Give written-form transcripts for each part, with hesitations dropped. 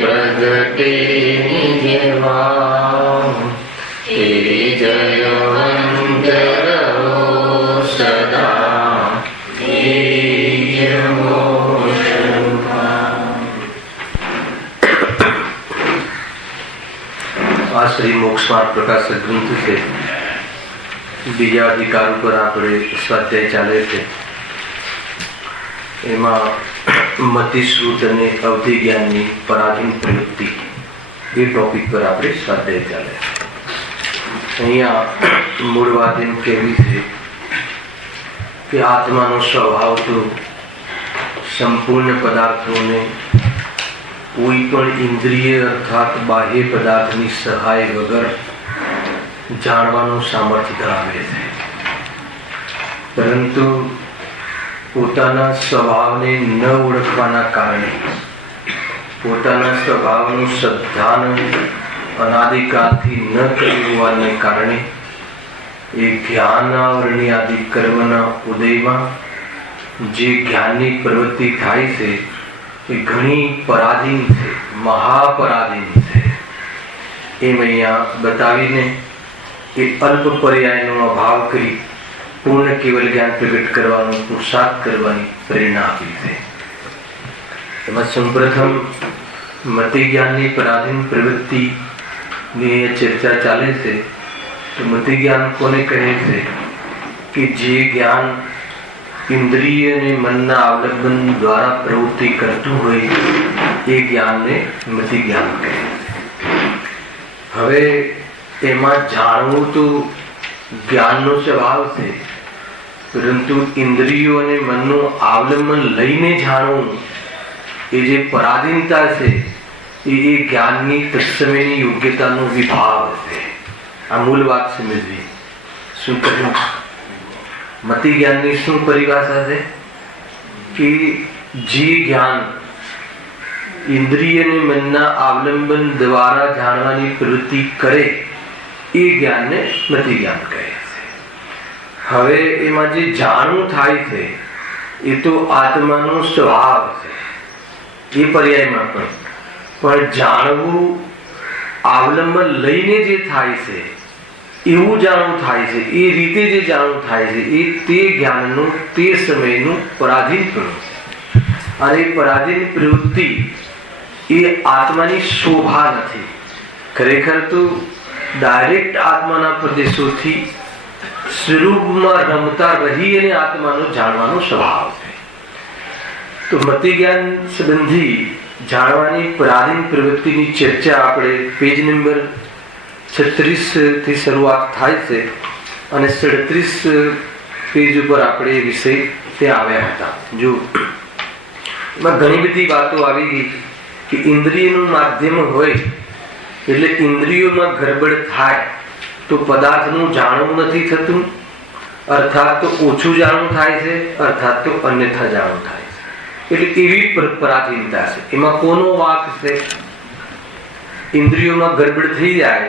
प्रगटे निजवाम हे जयवंत रहो सदा आ श्री मोक्ष मार्ग प्रकाशक ग्रंथ से बीजा अधिकार पर आपणे स्वाध्याय चाले छे। एमां मतिश्रुत अने अवधि ज्ञाननी पराधीन प्रवृत्ति ए टॉपिक पर आपणे स्वाध्याय चाले। अहींया मूळ वात एम कहेवी छे कि आत्मानो स्वभाव तो संपूर्ण पदार्थोने कोई पण इंद्रिय अर्थात बाह्य पदार्थनी सहाय वगर जाणवानुं सामर्थ्य धरावे छे, परंतु पोताना स्वभावने न ओळखवाना कारणे पोताना स्वभावनुं सद्धान अनादिकालथी न कर्युं होवाने कारणे ए ज्ञानावरणी आदि कर्मना उदयमां जे ज्ञाननी प्रवृत्ति थाय छे ए घणी पराधीन छे, महापराधीन छे। एम अहींया बतावीने ए अल्प पर्यायनो अभाव करी पूर्ण केवल ज्ञान प्रकट करवानो पुरुषार्थ करवानी प्रेरणा आपी छे। एमां सौप्रथम मति ज्ञाननी पराधीन प्रवृत्ति ની ચર્ચા ચાલે છે। તો મતિ જ્ઞાન કોને કહે છે કે જે જ્ઞાન इंद्रिय ने मन अवलंबन द्वारा प्रवृत्ति करतु होय ए ज्ञान ने मति ज्ञान कहे। हवे एमां जाणवुं तो ज्ञाननो स्वभाव छे, परंतु इंद्रियों ने मननो अवलंबन लईने जाणवुं ए जे पराधीनता छे ए ज्ञाननी तत्समयनी योग्यतानो विभाव छे। आ मूल बात समजवी। शुं कहूं मति ज्ञान की शू परिभाषा है कि जे ज्ञान इंद्रिय ने मनना अवलंबन द्वारा जानवानी प्रवृत्ति करे ए ज्ञान ने मति ज्ञान कहे छे। हवे एमां जे जाणवुं थाय छे ए तो आत्मानो स्वभाव छे, ए पर्यायमां पण जाणवुं अवलंबन लईने जे थाय छे એવું જાણવું થાય છે, એ રીતે જે જાણવું થાય છે એ તે જ્ઞાનનું તે સમયનું પરાધીનપણું છે। અને પરાધીન પ્રવૃત્તિ એ આત્માની શોભા નથી, ખરેખર તો ડાયરેક્ટ આત્માના પ્રદેશોથી સ્વરૂપમાં રમતા રહી અને આત્માનો જાણવાનો સ્વભાવ છે। તો મતિ જ્ઞાન સંબંધી જાણવાની પરાધીન પ્રવૃત્તિની ચર્ચા આપણે પેજ નંબર 36 થી શરૂઆત થાય છે અને 37 પેજ ઉપર આપણે વિષય તે આવ્યા હતા। જો એમાં ઘણી બધી વાતો આવી ગઈ કે ઇન્દ્રિયનું માધ્યમ હોય એટલે ઇન્દ્રિયોમાં ગરબડ થાય તો પદાર્થનું જાણવું નથી થતું, અર્થાત તો ઓછું જાણવું થાય છે, અર્થાત તો અન્યથા જાણવું થાય છે। એટલે એવી પરાધીનતા છે। એમાં કોનો વાંક છે? इंद्रियों में गड़बड़ थी जाए,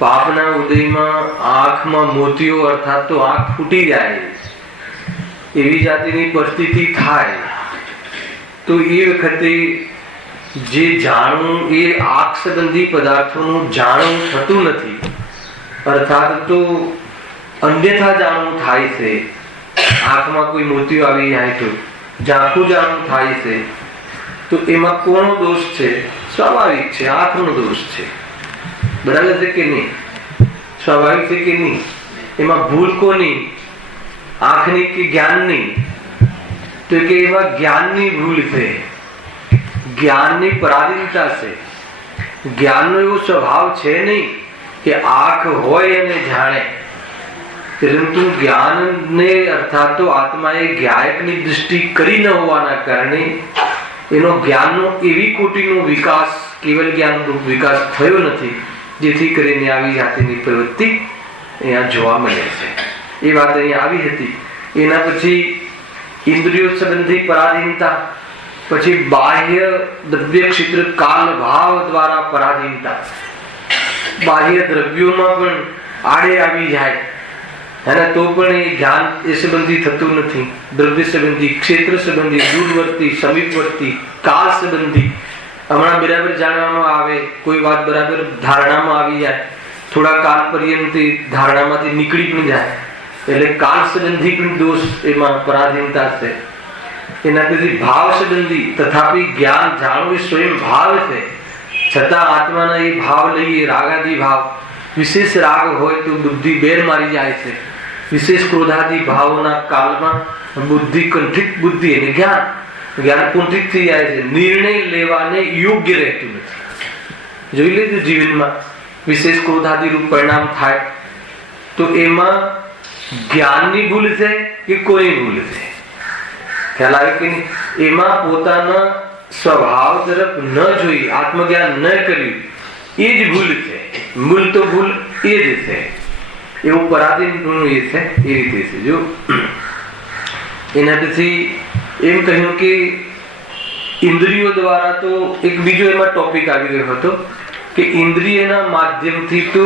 पापना उदय में आंख में मोतियो अर्थात तो आंख फूटी जाए एवी जातिनी परिस्थिति थाय तो ए वखते जे जाणवुं ए आंख संबंधी पदार्थों जाणवुं थतुं नथी, अर्थात तो अन्यथा जाणवुं थाय छे। आंख में कोई मोतियो आवी जाए तो झांखुं जाणवुं थाय छे, तो एमां कोनो दोष छे? स्वाभाविक है, आंखनो दोष है। बराबर है कि नहीं? स्वाभाविक है कि नहीं? एमां भूल कोनी? आंखनी कि ज्ञाननी? तो के एमां ज्ञाननी भूल है, ज्ञाननी पराधीनता से। ज्ञाननो एवो स्वभाव छे नहीं कि आंख होय अने जाणे, परंतु ज्ञान ने अर्थात तो आत्माए ज्ञायकनी दृष्टि करी न होवाना कारणे एनो ज्ञाननो एवी कोटीनो विकास केवल ज्ञाननो विकास थयो नथी, जेथी करीने आवी जातिनी प्रवृत्ति अहींया जोवा मळे छे। ए वात अहींया आवी हती। एना पछी इंद्रियो संबंधी पराधीनता, पछी बाह्य द्रव्य क्षेत्र काल भाव द्वारा पराधीनता। बाह्य द्रव्योमां पण आड़े आवी जाय है तो पण ए ज्ञान ए संबंधी थतुं नथी। द्रव्य संबंधी, क्षेत्र संबंधी, दूरवर्ती, समीपवर्ती, काल संबंधी। हमणां બરાબર જાણવામાં આવે, કોઈ વાત બરાબર ધારણામાં આવી જાય, થોડા કાળ પર્યંત ધારણામાંથી નીકળી પણ જાય, એટલે કાળ સંબંધી પણ દોષ એમાં પરાધીનતા છે. એના પછી ભાવ સંબંધી, તથાપી જ્ઞાન જાણવું એ સ્વયં ભાવ છે, છતાં આત્માના એ ભાવ લઈએ, રાગાદી ભાવ, વિશેષ રાગ હોય તો બુદ્ધિ બેર મારી જાય છે. વિશેષ ક્રોધાદી ભાવોના કાળમાં બુદ્ધિ કંઠિત, બુદ્ધિ અને જ્ઞાન કુંઠિત થઈ જાય છે. નિર્ણય લેવાને યોગ્ય રહેતું નથી. જોઈ લીધું જીવનમાં વિશેષ ક્રોધાદી રૂપ પરિણામ થાય તો એમાં જ્ઞાનની ભૂલ છે કે કોઈ ભૂલ છે? ખ્યાલ આવે કે નહીં? એમાં પોતાના સ્વભાવ તરફ ન જોઈ, આત્મજ્ઞાન ન કર્યું, એ જ ભૂલ છે. મૂળ તો ભૂલ એ જ છે. એવું પરાધીન એ છે, એ રીતે છે. જો એના પછી એમ કહ્યું કે ઇન્દ્રિયો દ્વારા તો એક બીજો એમાં ટોપિક આવી ગયો હતો કે ઇન્દ્રિયના માધ્યમથી તો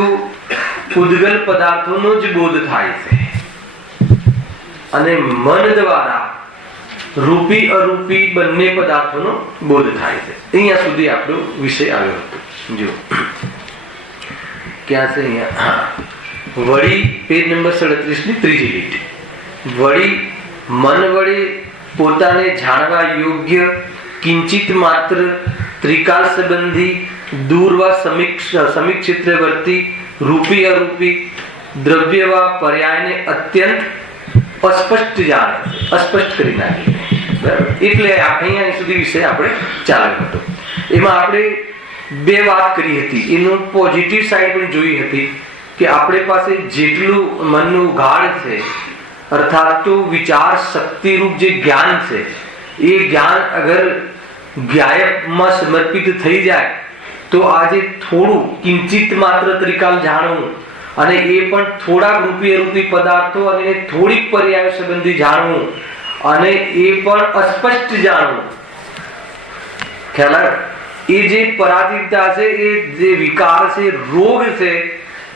ઉદ્ગલ પદાર્થોનો જ બોધ થાય છે, અને મન દ્વારા રૂપી અરૂપી બંને પદાર્થોનો બોધ થાય છે. અહીંયા સુધી આપણો વિષય આવ્યો હતો. જો ક્યાં છે અહીંયા? વળી પેજ નંબર 37 ની ત્રીજી લીટી. વળી મન વડે પોતાને જાણવા યોગ્ય કિંચિત માત્ર ત્રિકાલ સંબંધી દૂરવા સમીક્ષિત્રવર્તી રૂપી અરૂપી દ્રવ્યવા પર્યાયને અત્યંત અસ્પષ્ટ જાણે, અસ્પષ્ટ કરી નાખે. બરાબર? એટલે અહીંયા સુધી વિષય આપણે ચાલ્યો હતો. એમાં આપણે બે વાત કરી હતી. એનું પોઝિટિવ સાઈડ પણ જોઈ હતી કે આપણી પાસે જેટલું મનનું ગાઢ છે, અર્થાત તો વિચાર શક્તિ રૂપ જે જ્ઞાન છે, એ જ્ઞાન અગર જ્ઞાયકમાં સમર્પિત થઈ જાય તો આજે થોડું કિંચિત માત્ર ત્રિકાલ જાણવું, અને એ પણ થોડા રૂપી અરૂપી પદાર્થો અને થોડીક પર્યાય સંબંધી જાણવું, અને એ પણ અસ્પષ્ટ જાણવું. ખ્યાલ આવે? એ જે પરાધીનતા છે, એ જે વિકાર છે, રોગ છે,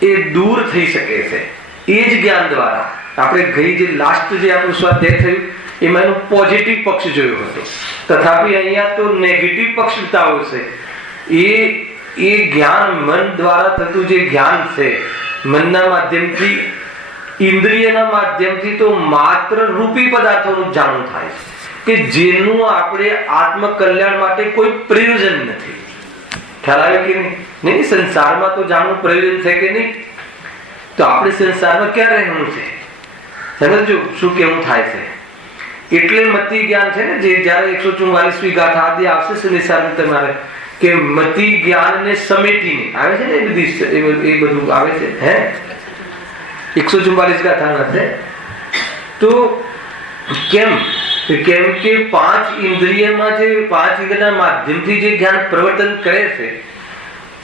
એ દૂર થઈ શકે છે એ જ જ્ઞાન દ્વારા. આપણે ગઈ જે લાસ્ટ જે આપણું સ્વાધ્યાય થયું એમાં એનો પોઝિટિવ પક્ષ જોયો હતો, તથાપી અહીંયા તો નેગેટિવ પક્ષ બતાવો છે. એ જ્ઞાન મન દ્વારા થતું જે જ્ઞાન છે, મનના માધ્યમથી, ઇન્દ્રિયના માધ્યમથી તો માત્ર રૂપી પદાર્થોનું જાણવું થાય છે કે જેનું આપણે આત્મકલ્યાણ માટે કોઈ પ્રયોજન નથી. ખ્યાલ આવે કે નહીં? સંસારમાં તો જાણવું પ્રયોજન છે કે નહીં? તો આપણે સંસારમાં ક્યાં રહેવું છે? સમજો શું કેવું થાય છે. એટલે મતિ જ્ઞાન છે ને, જે જયારે 144મી ગાથા આદિ આવશે સંસારમાં તમારે કે મતિ જ્ઞાનને સમેટીને આવે છે ને, એ બધું આવે છે. હે 144 ગાથા છે. તો કેમ કે પાંચ ઇન્દ્રિયમાં જે પાંચ ઇન્દ્રિયના માધ્યમથી જે જ્ઞાન પ્રવર્તન કરે છે,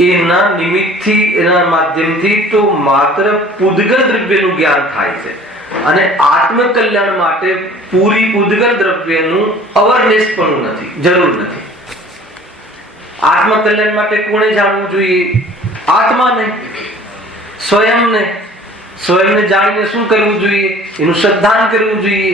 એના નિમિત્તથી, એના માધ્યમથી તો માત્ર પૂદગલ દ્રવ્યનું જ્ઞાન થાય છે, અને આત્મકલ્યાણ માટે પૂરી પૂદગલ દ્રવ્યનું અવેરનેસ પણ નથી, જરૂર નથી. આત્મકલ્યાણ માટે કોને જાણવું જોઈએ? આત્માને, સ્વયંને. સ્વયંને જાણીને શું કરવું જોઈએ? એનું શ્રદ્ધાન કરવું જોઈએ,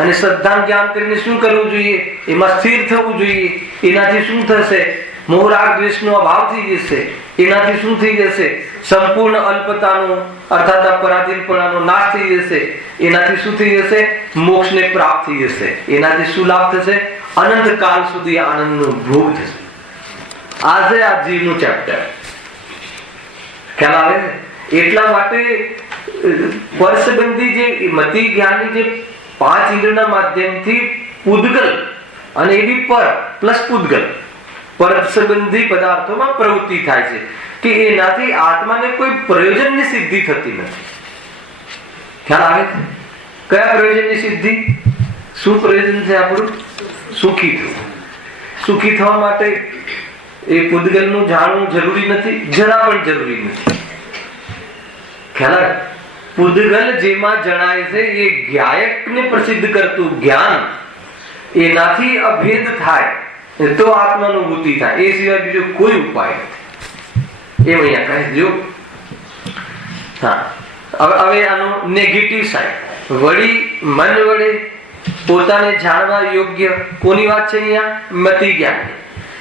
અને શ્રદ્ધાન જ્ઞાન કરીને શું કરવું જોઈએ? એમાં સ્થિર થવું જોઈએ. એનાથી શું થશે? મોહરાગ દ્વેષનો અભાવ થઈ જશે. એનાથી શું થઈ જશે? સંપૂર્ણ અલ્પતાનો અર્થાત પરાધીનપણાનો નાશ થઈ જશે. એનાથી શું થઈ જશે? મોક્ષને પ્રાપ્ત થઈ જશે. એનાથી શું લાભ થશે? અનંત કાળ સુધી આનંદનો ભોગ થશે. આજે આ જીવનું ચેપ્ટર. ખ્યાલ આવે? એટલા માટે પરસંબંધી જે મતિ જ્ઞાનની જે પાંચ ઇન્દ્રિયના માધ્યમથી પૂદગલ, અને એ બી પર પ્લસ પૂદગલ, પર સંબંધી પદાર્થોમાં પ્રવૃત્તિ થાય છે કે એનાથી આત્માને કોઈ પ્રયોજનની સિદ્ધિ થતી નથી. ખ્યાલ આવે છે? કયા પ્રયોજનની સિદ્ધિ? શું પ્રયોજન છે આપણું? સુખી થવું. સુખી થવા માટે એ પૂદગલનું જાણવું જરૂરી નથી, જરા પણ જરૂરી નથી. ખ્યાલ આવે? પૂદગલ જેમાં જણાય છે એ જ્ઞાયકને પ્રસિદ્ધ કરતું જ્ઞાન, એનાથી અભેદ થાય તો આત્માનુભૂતિ થાય. એ સિવાય બીજો કોઈ ઉપાય નથી. એમ અહીંયા કહે જો. હા, હવે આનો નેગેટિવ સાઈડ. વળી મન વડે પોતાને જાણવા યોગ્ય, કોની વાત છે અહીંયા? મતિ જ્ઞાન.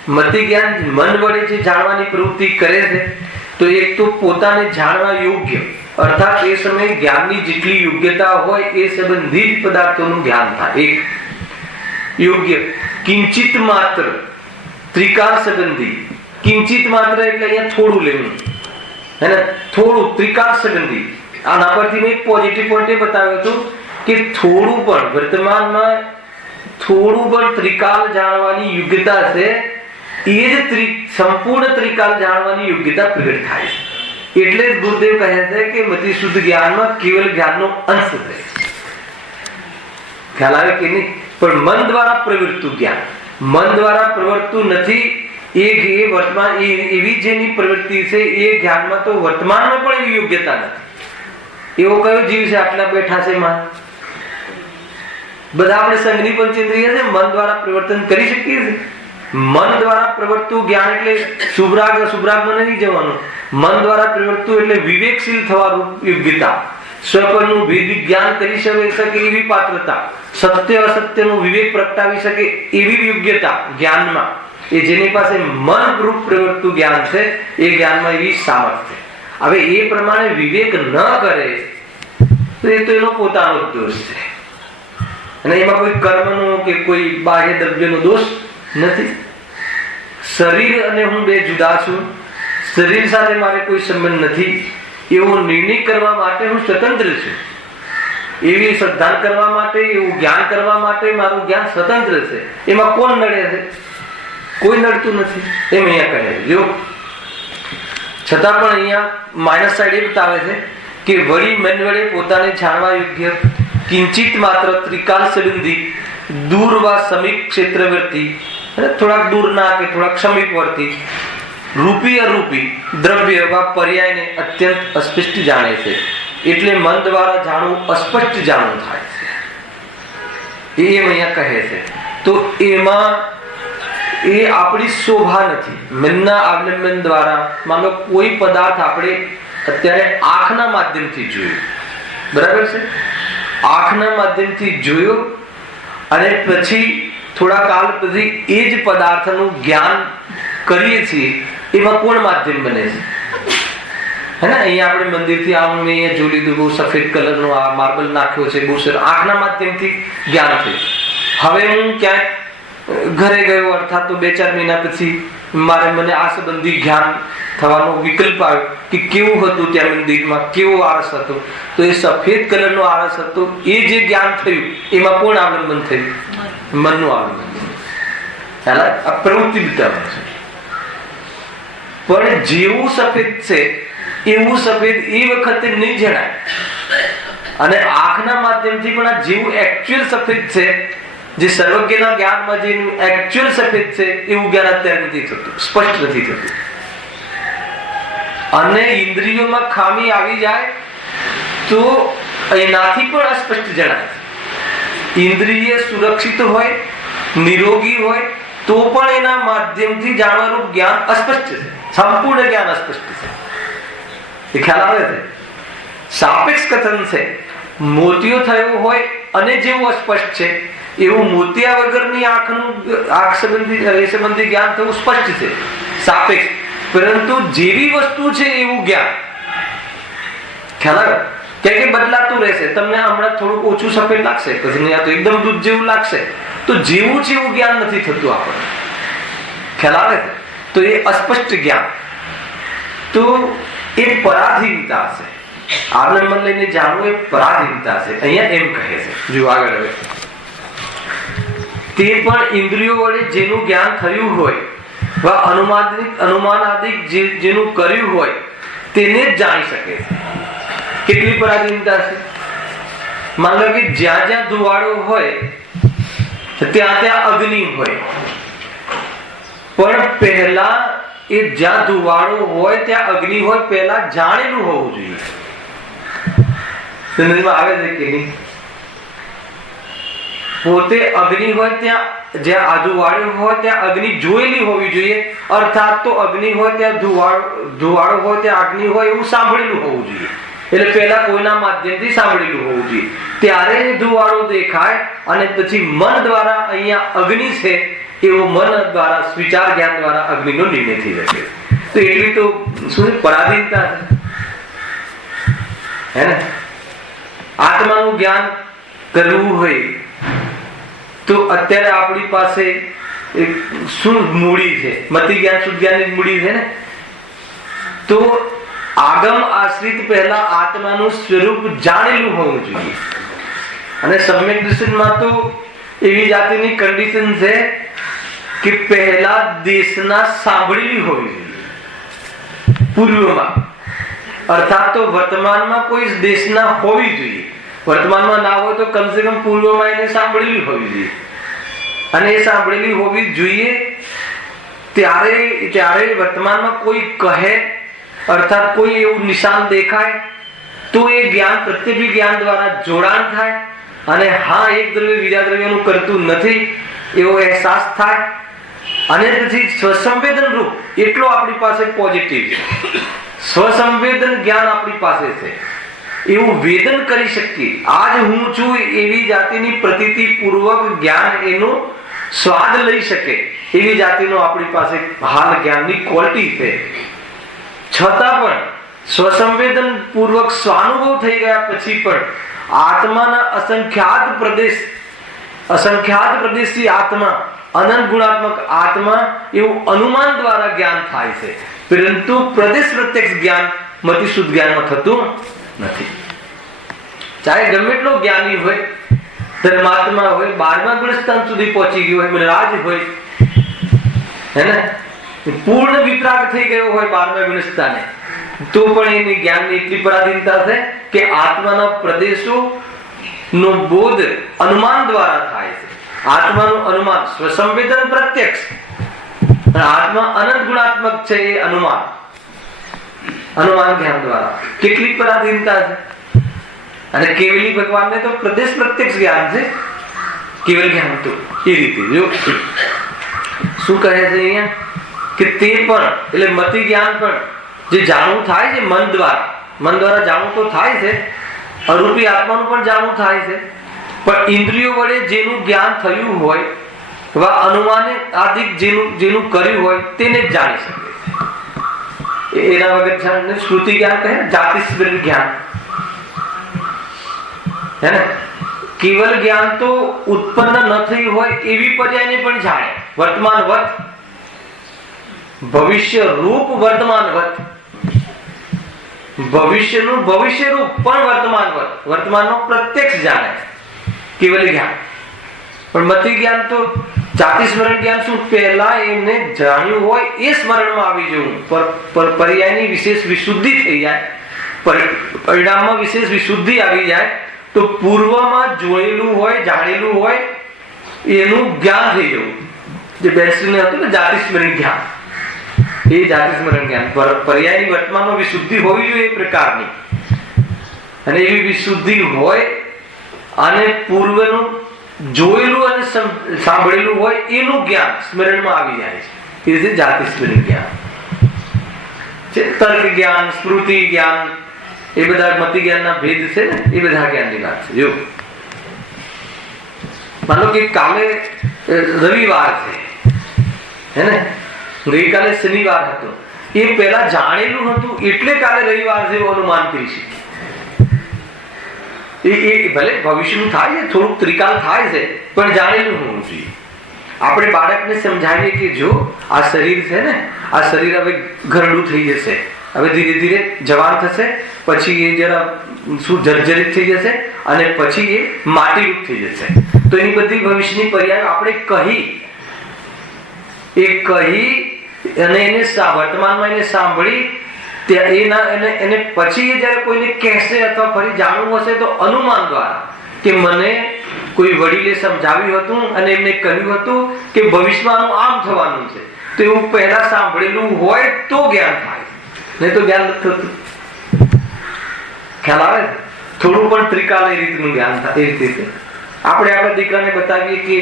મતિ જ્ઞાન મન વડે જે જાણવાની પ્રવૃત્તિ કરે છે, તો એક તો પોતાને જાણવા યોગ્ય અર્થાત એ સમયે જ્ઞાનની જેટલી યોગ્યતા હોય એ સંબંધિત પદાર્થોનું જ્ઞાન થાય. એક યોગ્ય કિંચિત માત્ર ત્રિકાળ સંબંધી. કિંચિત માત્ર એટલે અહીંયા થોડું લેવું, હે ને, થોડું ત્રિકાળ સંબંધી. આના પરથી મેં પોઝિટિવ પોઈન્ટ એ બતાવ્યો હતો કે થોડું પણ વર્તમાનમાં થોડું પણ ત્રિકાળ જાણવાની યોગ્યતા છે, એ જ સંપૂર્ણ ત્રિકાળ જાણવાની યોગ્યતા પ્રગટ થાય છે. એટલે જ ગુરુદેવ કહે છે કે મતિ શુદ્ધ જ્ઞાનમાં કેવલ જ્ઞાનનો અંશ છે. ખ્યાલ આવે કે નહીં? પણ મન દ્વારા પ્રવર્તતું જ્ઞાન, મન દ્વારા પ્રવર્તતું નથી. એ વર્તમાન એવી જેની પ્રવૃત્તિ છે એ જ્ઞાનમાં તો વર્તમાનમાં પણ એવી યોગ્યતા નથી. એવો કયો જીવ છે આટલા બેઠા છે માં? બધા આપણે સંઘની પંચેન્દ્રિય છે, મન દ્વારા પ્રવર્તન કરી શકીએ છીએ. મન દ્વારા પ્રવર્તતું જ્ઞાન એટલે શુભરાગમાં નથી જવાનું. મન દ્વારા પ્રવર્તતું એટલે વિવેકશીલ થવાનું યોગ્યતા, સ્વપરનું ભેદ જ્ઞાન કરી શકે એવી પાત્રતા, સત્ય અસત્યનો વિવેક પ્રગટાવી શકે એવી યોગ્યતા જ્ઞાનમાં, એ જેની પાસે મન રૂપ પ્રવર્તતું જ્ઞાન છે એ જ્ઞાનમાં એવી સામર્થ્ય. હવે એ પ્રમાણે વિવેક ન કરે તો એ તો એનો પોતાનો દોષ છે, અને એમાં કોઈ કર્મનો કે કોઈ બાહ્ય દ્રવ્યનો દોષ નથી. શરીર અને હું બે જુદા છું, શરીર સાથે મારે કોઈ સંબંધ નથી એવો નિર્ણય કરવા માટે હું સ્વતંત્ર છું. એવી શ્રદ્ધા કરવા માટે, એવું જ્ઞાન કરવા માટે મારું જ્ઞાન સ્વતંત્ર છે. એમાં કોણ નડે છે? કોઈ નડતું નથી. એમ અહીંયા કહે જો, છતાં પણ અહીંયા માઇનસ સાઈડ એ બતાવે છે કે વળી મન વડે પોતાને જાણવા યોગ્ય કિંચિત માત્ર ત્રિકાળ સંબંધી દૂર વા સમીપ ક્ષેત્રવર્તી, થોડાક દૂરના કે થોડાક સમીપવર્તી રૂપી અરૂપી દ્રવ્ય વા પર્યાયને અત્યંત અસ્પષ્ટ જાણે છે. એટલે મન દ્વારા જાણવું અસ્પષ્ટ જાણવું થાય છે. એમ અહીંયા કહે છે. તો એમાં એ આપણી શોભા નથી. મનના અવલંબન દ્વારા માનો કોઈ પદાર્થ આપણે અત્યારે આંખના માધ્યમથી જોયું, બરાબર છે, આંખના માધ્યમથી જોયો અને પછી થોડા કાળ પછી એ જ પદાર્થનું જ્ઞાન કરીએ છીએ, એમાં કોણ માધ્યમ બને છે? હે ને, અહીંયા આપણે મંદિરથી આવું મેં અહીંયા જોઈ લીધું, બહુ સફેદ કલરનો આ માર્બલ નાખ્યો છે, બહુ સરસ, આંખના માધ્યમથી જ્ઞાન થયું. હવે હું ક્યાંક ઘરે ગયો અર્થાત તો 2-4 મહિના પછી મને આ સંબંધી જ્ઞાન થવાનો વિકલ્પ આવ્યો કે કેવું હતું ત્યાં મંદિરમાં, કેવો આરસ હતો. તો એ સફેદ કલરનો આરસ હતો, એ જે જ્ઞાન થયું એમાં કોણ અવલંબન થયું? મનનું અવલંબન. આ પ્રવૃત્તિ બતાવે છે. પણ જેવું સફેદ છે એવું સફેદ એ વખતે નહીં જણાય, અને આંખના માધ્યમથી પણ આ જેવું એકચ્યુઅલ સફેદ છે, જે સર્વજ્ઞના જ્ઞાનમાં જેનું એકચ્યુઅલ સફેદ છે એવું જ્ઞાન અત્યારે નથી થતું, સ્પષ્ટ નથી થતું. અને ઇન્દ્રિયોમાં ખામી આવી જાય તો એનાથી પણ અસ્પષ્ટ જણાય. ઇન્દ્રિય સુરક્ષિત હોય, નિરોગી હોય તો પણ એના માધ્યમથી જાણવાનું જ્ઞાન અસ્પષ્ટ છે, સંપૂર્ણ જ્ઞાન અસ્પષ્ટ છે. એ ખ્યાલ આવે છે? સાપેક્ષ કથન છે. મોતિયો થયો હોય અને જેવું અસ્પષ્ટ છે એવું મોતિયા વગરની આંખ સંબંધી જ્ઞાન થવું સ્પષ્ટ છે, સાપેક્ષ. પરંતુ જેવી વસ્તુ છે એવું જ્ઞાન ખ્યાલ આવે કે બદલાતું રહેશે. તમને હમણાં થોડુંક ઓછું સફેદ લાગશે, પછી તો એકદમ દૂધ જેવું લાગશે. તો જેવું છે એવું જ્ઞાન નથી થતું આપણને. ખ્યાલ આવે? તો એ અસ્પષ્ટ જ્ઞાન, તો એ પરાધીનતા છે. આનંદ લઈને જાણવું એ પરાધીનતા છે. અહીંયા એમ કહે છે, જો આગળ હવે, તે પણ ઇન્દ્રિયો વડે જેનું જ્ઞાન થયું હોય વા અનુમાનાદિક જેનું કર્યું હોય તેને જ જાણી શકે છે. કેટલી પરાધીનતા છે? માન લો કે જ્યાં જ્યાં ધુવાડો હોય ત્યાં ત્યાં અગ્નિ હોય, પણ પહેલા એ જ્યાં ધુવાડો હોય ત્યાં અગ્નિ હોય પહેલા જાણેલું હોવું જોઈએ. સમજમાં આવે છે કે નહીં? પોતે અગ્નિ હોય ત્યાં, જ્યાં આધુવાળો હોય ત્યાં અગ્નિ જોયેલી હોવી જોઈએ. અર્થાત તો અગ્નિ હોય ત્યાં ધુવાડો હોય ત્યાં અગ્નિ હોય એવું સાંભળેલું હોવું જોઈએ. એટલે પહેલા કોઈના માધ્યમથી સાંભળેલું હોવું જોઈએ, ત્યારે ધુવાડો દેખાય અને પછી મન દ્વારા અહીંયા અગ્નિ છે એવો મન દ્વારા વિચાર જ્ઞાન દ્વારા અગ્નિનો નિર્ણય થઈ શકે. તો એટલી તો શું પરાધીનતા હે ને. આત્માનું જ્ઞાન કરવું હોય તો અત્યારે આપણી પાસે શું મૂડી છે? મતિ જ્ઞાન શુદ્ધ જ્ઞાનની મૂડી છે ને. તો આગમ આશ્રિત પહેલા આત્માનું સ્વરૂપ જાણેલું હોવું જોઈએ. અને સમ્યક દર્શનમાં તો એવી જાતિની કન્ડિશન છે કે પહેલા દેશના સાંભળેલી હોવી જોઈએ પૂર્વમાં, અર્થાત તો વર્તમાનમાં કોઈ દેશના હોવી જોઈએ. વર્તમાનમાં ના હોય તો કમસે કમ પૂર્વમાં એને સાંભળેલી હોવી જોઈએ. અને એ સાંભળેલી હોવી જોઈએ ત્યારે વર્તમાનમાં કોઈ કહે, અર્થાત કોઈ એવું નિશાન દેખાય તો એ જ્ઞાન પ્રત્યભી જ્ઞાન દ્વારા જોડાણ થાય અને હા એક દ્રવ્ય બીજા દ્રવ્યનું કરતું નથી એવો અહેસાસ થાય. અને પછી સ્વસંવેદન રૂપ એટલો આપણી પાસે પોઝિટિવ છે, સ્વસંવેદન જ્ઞાન આપણી પાસે છે, એવું વેદન કરી શકીએ. આજ હું છું એવી જાતિની પ્રતીતિ પૂર્વક જ્ઞાન એનો સ્વાદ લઈ શકે એવી જાતિનો આપણી પાસે હાલ જ્ઞાનની ક્વોલિટી છે. છતાં પણ સ્વસંવેદન પૂર્વક સ્વાનુભવ થઈ ગયા પછી પણ આત્માના અસંખ્યાત પ્રદેશી આત્મા, અનંત ગુણાત્મક આત્મા એવું અનુમાન દ્વારા જ્ઞાન થાય છે, પરંતુ પ્રદેશ પ્રત્યક્ષ જ્ઞાન મતિ શુદ્ધ જ્ઞાનમાં થતું નથી. ચાહે ગમે એટલો જ્ઞાની હોય, ધર્માત્મા હોય, 12મા ગુણસ્થાન સુધી પહોંચી ગયો હોય, રાજ હોય હે ને, પૂર્ણ વિતરાગ થઈ ગયો હોય 12મા ગુણસ્થાને, તો પણ એની જ્ઞાનની એટલી પરાધીનતા છે કે આત્માના પ્રદેશો નો બોધ અનુમાન દ્વારા થાય છે. આત્માનું અનુમાન સ્વસંવેદન પ્રત્યક્ષ, આત્મા અનંત ગુણાત્મક છે એ અનુમાન જ્ઞાન દ્વારા કેટલી પરાધીનતા છે. અને કેવલી ભગવાનને તો પ્રદેશ પ્રત્યક્ષ જ્ઞાન છે, કેવલ જ્ઞાન તો એ રીતે જો શું કહે છે અહીંયા કે તે પણ એટલે મતિ જ્ઞાન પણ જે જાણવું થાય છે મન દ્વારા જાણવું તો થાય છે, અરૂપી આત્માનું પણ જાણવું થાય છે, પણ ઇન્દ્રિયો વડે જેનું જ્ઞાન થયું હોય વા અનુમાને આદિક જેનું કર્યું હોય તેને જ જાણી શકે. એના વગર શ્રુતિ જ્ઞાન કહે, જાતિ સ્મૃતિ જ્ઞાન હે ને. કેવલ જ્ઞાન તો ઉત્પન્ન ન થઈ હોય એવી પર્યાયને પણ જાણે. વર્તમાનવત, ભવિષ્ય રૂપ વર્તમાનવત, ભવિષ્યનું ભવિષ્ય રૂપ પણ વર્તમાનવત, વર્તમાનનો પ્રત્યક્ષ જાણે કેવલ જ્ઞાન. પણ મતિ જ્ઞાન તો જાતિ સ્મરણ જ્ઞાન શું પહેલા એમને જાણ્યું હોય એ સ્મરણમાં આવી જવું, પર્યાયની વિશેષ વિશુદ્ધિ થઈ જાય, પરિણામમાં વિશેષ વિશુદ્ધિ આવી જાય તો પૂર્વમાં જોયેલું હોય જાણેલું હોય એનું જ્ઞાન થઈ જવું. જે બેન્સ્ટને હતું ને જાતિ સ્મરણ જ્ઞાન, એ જાતિ સ્મરણ જ્ઞાન પર્યાયની વર્તમાનમાં વિશુદ્ધિ હોવી જોઈએ એ પ્રકારની. અને એવી વિશુદ્ધિ હોય અને પૂર્વનું જોયેલું અને સાંભળેલું હોય એનું જ્ઞાન સ્મરણમાં આવી જાય છે, એ છે જાતિ સ્મરણ જ્ઞાન. તર્ક જ્ઞાન, સ્મૃતિ જ્ઞાન, એ બધા મતિ જ્ઞાનના ભેદ છે ને, એ બધા જ્ઞાનની વાત છે. જો માનો કે કાલે રવિવાર છે હે ને, ગઈકાલે શનિવાર હતો, એ પહેલા જાણેલું હતું એટલે કાલે રવિવાર છે એવું અનુમાન કરી શકીએ. એ ભલે ભવિષ્યનું થાય છે, થોડુંક ત્રિકાલ થાય છે, પણ જાણેલું હોવું જોઈએ. આપણે બાળકને સમજાવીએ કે જો આ શરીર છે ને, આ શરીર હવે ઘરડું થઈ જશે, હવે ધીરે ધીરે જવાન થશે, પછી એ જરા શું જર્જરિત થઈ જશે અને પછી એ માટીરૂપ થઈ જશે. તો એની બધી ભવિષ્યની પર્યાય આપણે કહી અને એને વર્તમાનમાં એને સાંભળી એને પછી એ જયારે કોઈને કહેશે અથવા ફરી જાણવું હશે તો અનુમાન દ્વારા કે મને કોઈ વડીલે સમજાવ્યું હતું અને એમને કહ્યું હતું કે ભવિષ્યમાં આમ થવાનું છે, તો એવું પહેલા સાંભળેલું હોય તો જ્ઞાન થાય, નહીં તો જ્ઞાન નથી થતું. ખ્યાલ આવે? થોડું પણ ત્રિકાલ એ રીતનું જ્ઞાન થાય. એ રીતે આપણે આપણા દીકરાને બતાવીએ કે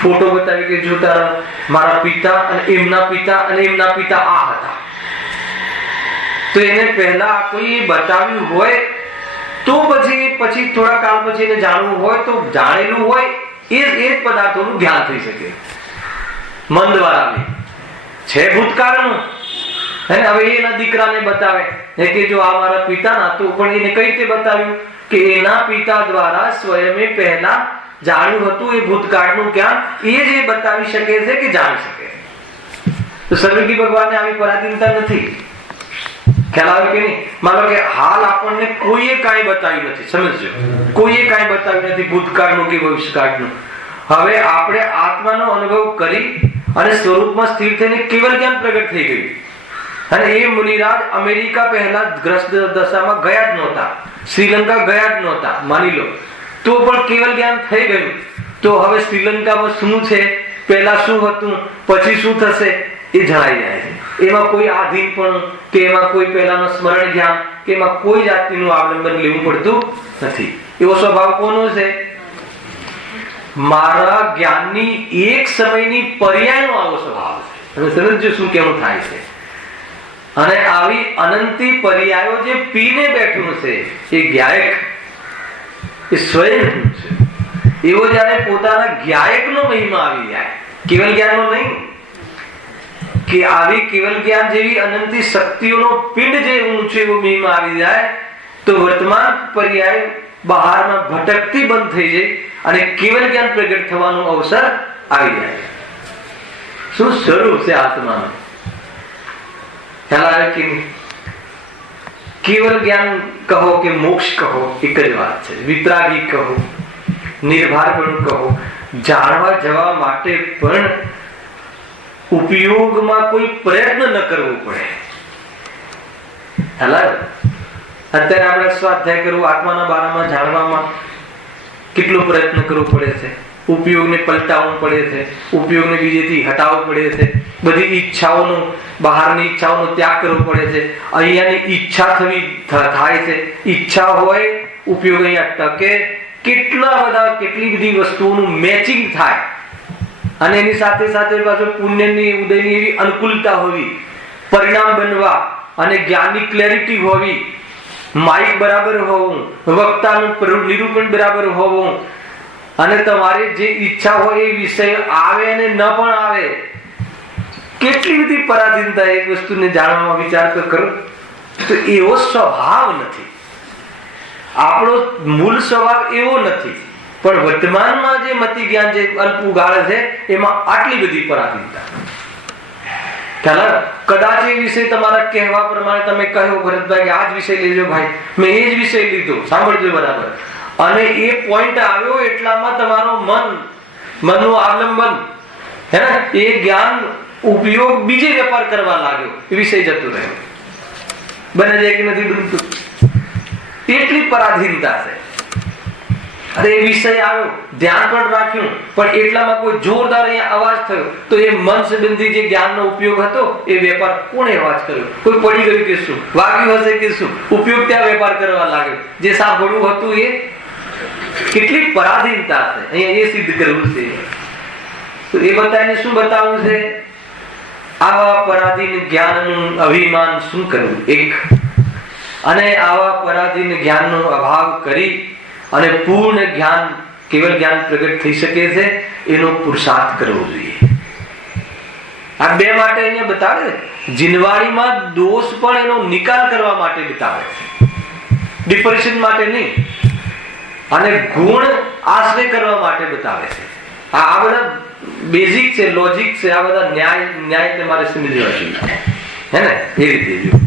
ફોટો બતાવીએ કે જો તારા મારા પિતા અને એમના પિતા અને એમના પિતા આ હતા, તો એને પહેલા કોઈ બતાવ્યું હોય તો પછી થોડા કાળ પછી એને જાણવું હોય તો જાણેલું હોય એ જ પદાર્થોનું જ્ઞાન થઈ શકે. મન દ્વારા બી છે ભૂતકાળનું. હવે એના દીકરાને બતાવે કે જો આ મારા પિતાના, તો પણ એને કઈ રીતે બતાવ્યું કે એના પિતા દ્વારા સ્વયં પહેલા જાણ્યું હતું. એ ભૂતકાળનું જ્ઞાન એ જ બતાવી શકે છે કે જાણી શકે. તો સર્વગી ભગવાનને આવી પરાધીનતા નથી. ખ્યાલ આવે કે નહીં? માનો કે હાલ આપણને કોઈએ કાંઈ બતાવ્યું નથી, સમજજો, કોઈએ કાંઈ બતાવ્યું નથી ભૂતકાળનું કે ભવિષ્યકાળનું. હવે આપણે આત્માનો અનુભવ કરી અને સ્વરૂપમાં સ્થિર થઈને કેવલ જ્ઞાન પ્રગટ થઈ ગયું. અને એ મુનિરાજ અમેરિકા પહેલા ગ્રસ્ત દશામાં ગયા જ નહોતા, શ્રીલંકા ગયા જ નહોતા, માની લો, તો પણ કેવલ જ્ઞાન થઈ ગયું. તો હવે શ્રીલંકામાં શું છે, પહેલા શું હતું, પછી શું થશે એ જણાઈ જાય છે. એમાં કોઈ આધીન પણ કે એમાં કોઈ પહેલાનું સ્મરણ જ્ઞાન કે એમાં કોઈ જાતિનું અવલંબન લેવું પડતું નથી. એવો સ્વભાવ કોનો છે? મારા જ્ઞાનની એક સમયની પર્યાયનો આવો સ્વભાવ છે. તમે સમજો શું કેવું થાય છે. અને આવી અનંતી પર્યાયો જે પીને બેઠું છે એ ગાયક, એ સ્વયં છે. એવો જયારે પોતાના ગાયકનો મહિમા આવી જાય, કેવલ જ્ઞાનનો નહીં, કે આવી કેવલ જ્ઞાન જેવી અનંતી શક્તિઓનો પિંડ જે ઊંચો એવો મહિમા આવી જાય, તો વર્તમાન પર્યાય બહારમાં ભટકતી બંધ થઈ જાય અને કેવલ જ્ઞાન પ્રગટ થવાનો અવસર આવી જાય. શું સ્વરૂપ છે આત્માનું? ખ્યાલ આવે કે કેવલ જ્ઞાન કહો કે મોક્ષ કહો, એક જ વાત છે. વિતરાગી કહો, નિર્ભારપણું કહો, જાણવા જવા માટે પણ ઉપયોગમાં કોઈ પ્રયત્ન ન કરવો પડે. અત્યારે આપણે સ્વાધ્યાય કરવું, આત્માના બારામાં જાણવામાં કેટલો પ્રયત્ન કરવો પડે છે. ઉપયોગને પલટાવવું પડે છે, ઉપયોગને બીજેથી હટાવવું પડે છે. બધી ઈચ્છાઓનો, બહારની ઈચ્છાઓનો ત્યાગ કરવો પડે છે. અહીંયાની ઈચ્છા થવી થાય છે. ઈચ્છા હોય, ઉપયોગ અહીંયા ટકે. કેટલી બધી વસ્તુઓનું મેચિંગ થાય. અને એની સાથે સાથે પાછો પુણ્યની ઉદયની એવી અનુકૂળતા હોવી, પરિણામ બનવા અને જ્ઞાનની ક્લેરિટી હોવી, માઇક બરાબર હોવું, વક્તાનું નિરૂપણ બરાબર હોવું, અને તમારી જે ઈચ્છા હોય એ વિષય આવે અને ન પણ આવે. કેટલી બધી પરાધીનતા એક વસ્તુને જાણવામાં વિચાર તો કરો. તો એવો સ્વભાવ નથી આપણો. મૂળ સ્વભાવ એવો નથી. પણ વર્તમાનમાં જે મતિ જ્ઞાન જે અલ્પ ઉગાડે છે એમાં આટલી બધી પરાધીનતા. કદાચ એ વિષય તમારા કહેવા પ્રમાણે તમે કહ્યું ભરતભાઈ કે આ જ વિષય લેજો ભાઈ, મેં એ જ વિષય લીધો, સાંભળજો બરાબર. અને એ પોઈન્ટ આવ્યો એટલામાં તમારો મનનું આલંબન હે ને, એ જ્ઞાન ઉપયોગ બીજે વેપાર કરવા લાગ્યો, એ વિષય જતો રહ્યો. બને છે કે નથી બનતું? એટલી પરાધીનતા છે. અરે એ વિષય આવ્યો, ધ્યાન પણ રાખ્યું, પણ એટલામાં કોઈ જોરદાર અહીંયા અવાજ થયો, તો એ મન સંબંધી જે જ્ઞાનનો ઉપયોગ હતો એ વેપાર કોણે અવાજ કર્યો? કોઈ પડી ગયું કે શું, વાગ્યું હશે કે શું, ઉપયોગ ત્યાં વેપાર કરવા લાગ્યો. જે સાંભળવું હતું એ કેટલી પરાધીનતા છે, અહીંયા એ સિદ્ધ કરવું છે. તો એ બતાવીને શું બતાવવું છે? આવા પરાધીન જ્ઞાનનું અભિમાન શું કરવું? એક. અને આવા પરાધીન જ્ઞાનનો અભાવ કરી અને પૂર્ણ જ્ઞાન, કેવલ જ્ઞાન પ્રગટ થઈ શકે છે, એનો પુરુષાર્થ કરવો જોઈએ. આ બે માટે અહીંયા બતાવે. જીનવાડીમાં દોષ પણ એનો નિકાલ કરવા માટે બતાવે છે, ડિપ્રેશન માટે નહીં. અને ગુણ આશ્રય કરવા માટે બતાવે છે. આ બધા બેઝિક છે, લોજિક છે. આ બધા ન્યાય તમારે સમજવા જોઈએ, હે ને? એ રીતે જો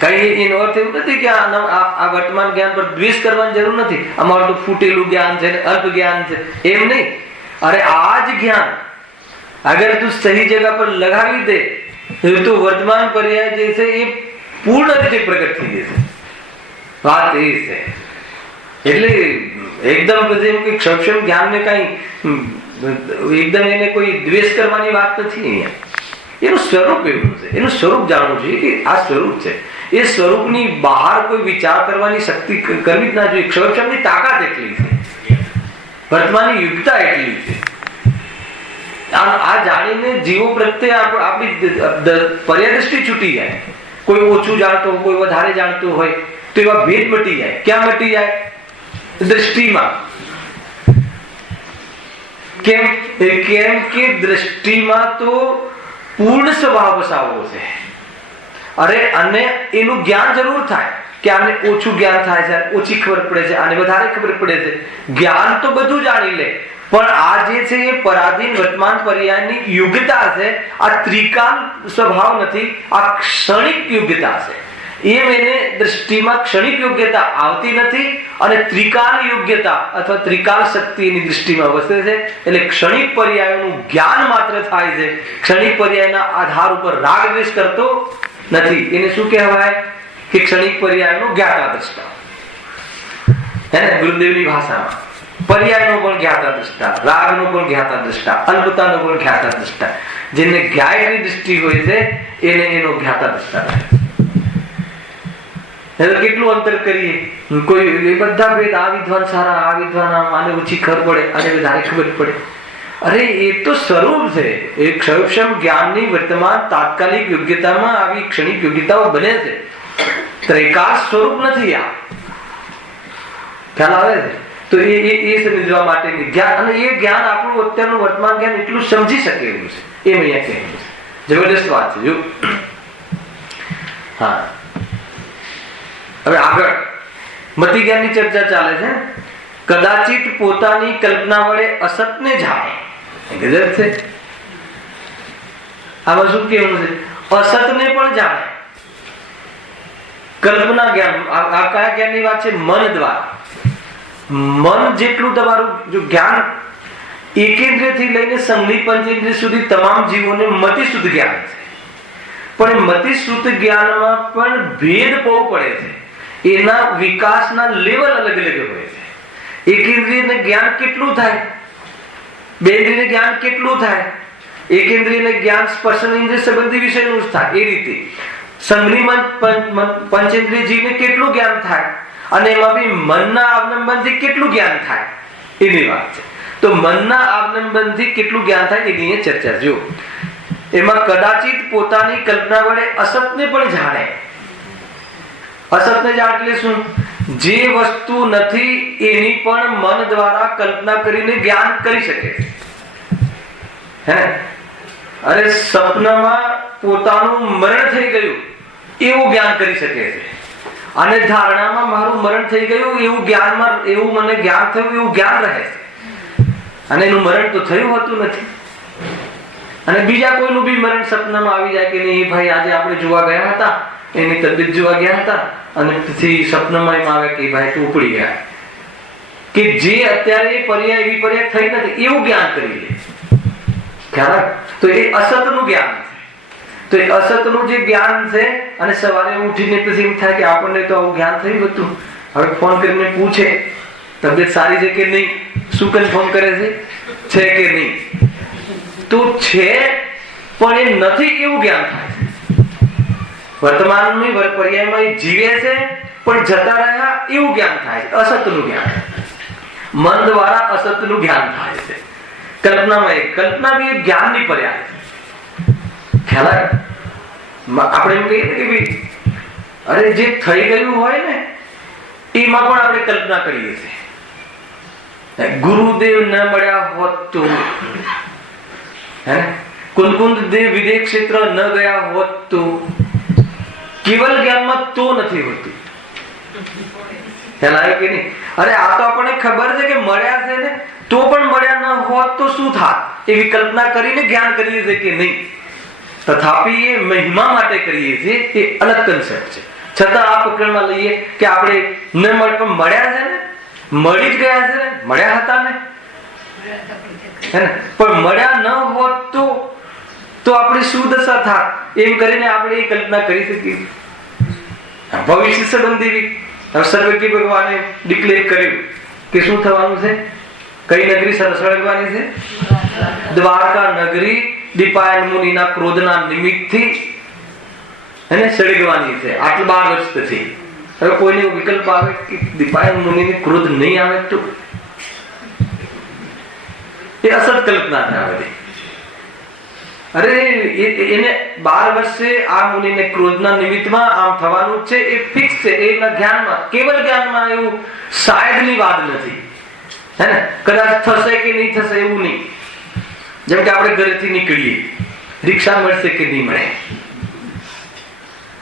કઈ એનો અર્થ એવું નથી કે આ વર્તમાન જ્ઞાન પર દ્વેષ કરવાની જરૂર નથી. અમારું તો ફૂટેલું જ્ઞાન છે, અલ્પ જ્ઞાન છે, એમ નહીં. અરે આ જ જ્ઞાન અગર તું સહી જગા પર લગાવી દે તો વર્તમાન પર્યાય જે છે એ પૂર્ણ રીતે પ્રગટ થઈ જશે. વાત એ છે. એટલે એકદમ પછી સક્ષમ જ્ઞાન ને કઈ એકદમ એને કોઈ દ્વેષ કરવાની વાત નથી અહીંયા. એનું સ્વરૂપ એવું છે, એનું સ્વરૂપ જાણવું જોઈએ કે આ સ્વરૂપ છે. એ સ્વરૂપની બહાર કોઈ વિચાર કરવાની શક્તિ કરવી જ ના જોઈએ. ક્ષરક્ષમની તાકાત એટલી છે, વર્તમાનની યુક્તતા એટલી છે. આ જાણીને જીવો પ્રત્યે આપણી પર્યાદૃષ્ટિ છૂટી જાય. કોઈ ઓછું જાણતો, કોઈ વધારે જાણતું હોય તો એવા ભેદ મટી જાય. ક્યાં મટી જાય? દ્રષ્ટિમાં. કેમ કે દ્રષ્ટિમાં તો પૂર્ણ સ્વભાવ વસાવો છે. અરે અને એનું જ્ઞાન જરૂર થાય કે આને ઓછું જ્ઞાન થાય છે, ઓછી ખબર પડે છે, આને વધારે ખબર પડે છે. જ્ઞાન તો બધું જાણી લે, પણ આ જે છે એ પરાધીન વર્તમાન પર્યાયની યોગ્યતા છે. આ ત્રિકાલ સ્વભાવ નથી, આ ક્ષણિક યોગ્યતા છે. એમ એને દ્રષ્ટિમાં ક્ષણિક યોગ્યતા આવતી નથી અને ત્રિકાલ યોગ્યતા અથવા ત્રિકાલ શક્તિ એની દૃષ્ટિમાં વસે છે. એટલે ક્ષણિક પર્યાયોનું જ્ઞાન માત્ર થાય છે, ક્ષણિક પર્યાયના આધાર ઉપર રાગ દ્વેષ કરતો નથી. એને શું કહેવાય કે ક્ષણિક પર્યાયનો જ્ઞાતા દ્રષ્ટા. હે ને, ગુરુદેવની ભાષામાં પર્યાયનો પણ જ્ઞાતા દ્રષ્ટા, રાગનો પણ જ્ઞાતા દ્રષ્ટા, અલ્પતાનો પણ જ્ઞાતા દ્રષ્ટા. જેને જ્ઞાયની દૃષ્ટિ હોય છે એને એનો જ્ઞાતા દ્રષ્ટા થાય. કેટલું અંતર કરીએ, કોઈ બધા ભેદ, આ વિદ્વાન સારા, આ વિદ્વાન આને ઓછી ખબર પડે, આને વધારે ખબર પડે. અરે એ તો સ્વરૂપ છે. એ ક્ષયક્ષમ જ્ઞાનની વર્તમાન તાત્કાલિક યોગ્યતામાં આવી ક્ષણિક યોગ્યતાઓ બને છે. ત્રિકાળ સ્વરૂપ નથી. આ ખ્યાલ આવે છે? તો એ સમજવા માટેની જ્ઞાન, અને એ જ્ઞાન આપણું અત્યારનું વર્તમાન જ્ઞાન એટલું સમજી શકે એવું છે. એમ અહીંયા કહેવું છે. જબરદસ્ત વાત છે. જો હા, હવે આગળ મતિ જ્ઞાનની ચર્ચા ચાલે છે. કદાચિત પોતાની કલ્પના વડે અસતને જાણે. ગજબ છે. આમાં શું કહેવું છે? અસતને પણ જાણે. કલ્પના જ્ઞાન, આ કયા જ્ઞાનની વાત છે? મન દ્વારા. મન જેટલું તમારું જો જ્ઞાન એકેન્દ્રિયથી લઈને સંગની પંચેન્દ્રિય સુધી તમામ જીવોને મતિશુદ્ધ જ્ઞાન છે. પણ મતિશુદ્ધ જ્ઞાનમાં પણ ભેદ બહુ પડે છે. એના વિકાસના લેવલ અલગ અલગ હોય છે. એક ઇન્દ્રિયને જ્ઞાન કેટલું થાય, બે ઇન્દ્રિયને જ્ઞાન કેટલું થાય, એક ઇન્દ્રિયને જ્ઞાન સ્પર્શન ઇન્દ્રિય સંબંધી વિષયનું જ થાય. એ રીતે સંગની પંચેન્દ્રિય જીવને કેટલું જ્ઞાન થાય અને એમાં બી મનના અવલંબનથી કેટલું જ્ઞાન થાય એની વાત છે. તો મનના અવલંબનથી કેટલું જ્ઞાન થાય એની ચર્ચા. જો એમાં કદાચિત પોતાની કલ્પના વડે અસતને પણ જાણે. અસતને જાણ એટલે શું? જે વસ્તુ નથી એની પણ મન દ્વારા કલ્પના કરીને જ્ઞાન કરી શકે. હે, અરે સપનામાં પોતાનું મરણ થઈ ગયું એવું જ્ઞાન કરી શકે છે. અને ધારણામાં મારું મરણ થઈ ગયું એવું જ્ઞાનમાં, એવું મને જ્ઞાન થયું એવું જ્ઞાન રહે છે. અને એનું મરણ તો થયું હોતું નથી. અને બીજા કોઈનું બી મરણ સપનામાં આવી જાય કે નહીં, ભાઈ આજે આપણે જોવા ગયા હતા, એની તબિયત જોવા ગયા હતા અને પછી સપનામાં એમ આવે કે ભાઈ તું ઉપડી ગયા. કે જે અત્યારે પર્યાય એવી પર્યાય થઈ નથી એવું જ્ઞાન કરી લે. ખ્યાલ? તો એ અસતનું જ્ઞાન છે. તો એ અસતનું જે જ્ઞાન છે, અને સવારે ઉઠીને પછી એમ થાય કે આપણને તો આવું જ્ઞાન થયું હતું. હવે ફોન કરીને પૂછે તબિયત સારી છે કે નહીં, શું કન્ફર્મ કરે છે કે નહીં? તો છે પણ એ નથી એવું જ્ઞાન થાય છે. વર્તમાનની પર્યાયમાં એ જીવે છે પણ જતા રહ્યા એવું જ્ઞાન થાય છે. અસતનું જ્ઞાન, મન દ્વારા અસતનું જ્ઞાન થાય છે. કલ્પનામાં કલ્પના બી એક જ્ઞાનની પર્યાય છે. ખ્યાલ આવે? આપણે એમ કહીએ કે ભાઈ અરે જે થઈ ગયું હોય ને એમાં પણ આપણે કલ્પના કરીએ છીએ. ગુરુદેવ ન મળ્યા હોત તો, હે, કુલકુંદ દેવ વિદેશ ક્ષેત્ર ન ગયા હોત તો, કેવલ જ્ઞાનમાં તો નથી હોતું. ખ્યાલ આવે કે નહીં? અરે આ તો આપણને ખબર છે કે મળ્યા છે ને, તો પણ મળ્યા ન હોત તો શું થાત એવી કલ્પના કરીને જ્ઞાન કરીએ છીએ કે નહીં. તથાપી એ મહિમા માટે કરીએ છીએ, એ અલગ કન્સેપ્ટ છે. છતાં આ પકડમાં લઈએ કે આપણે ન મળે પણ મળ્યા છે ને, મળી જ ગયા છે ને, મળ્યા હતા ને, હે ને, પણ મળ્યા ન હોત તો આપણી શું દશા થાત એમ કરીને આપણે એ કલ્પના કરી શકીએ. ભવિષ્ય સંબંધી સર્વજ્ઞ ભગવાને ડિક્લેર કર્યું કે શું થવાનું છે? કઈ નગરી સળગવાની છે? દ્વારકા નગરી દીપાયન મુનિના ક્રોધના નિમિત્તથી એને સળગવાની છે. આટલા 12 વર્ષ પછી. હવે કોઈને વિકલ્પ આવે કે દીપાયન મુનિને ક્રોધ નહીં આવે તો એ અસત કલ્પના થાય બધી. અરે એને 12 વર્ષે આ મુનિને ક્રોધના નિમિત્તમાં આમ થવાનું છે, એ ફિક્સ છે. એના જ્ઞાનમાં, કેવલ જ્ઞાનમાં એવું શાયદની વાત નથી. હે ને, કદાચ થશે કે નહીં થશે એવું નહીં. જેમ કે આપણે ઘરેથી નીકળીએ, રિક્ષા મળશે કે નહીં મળે,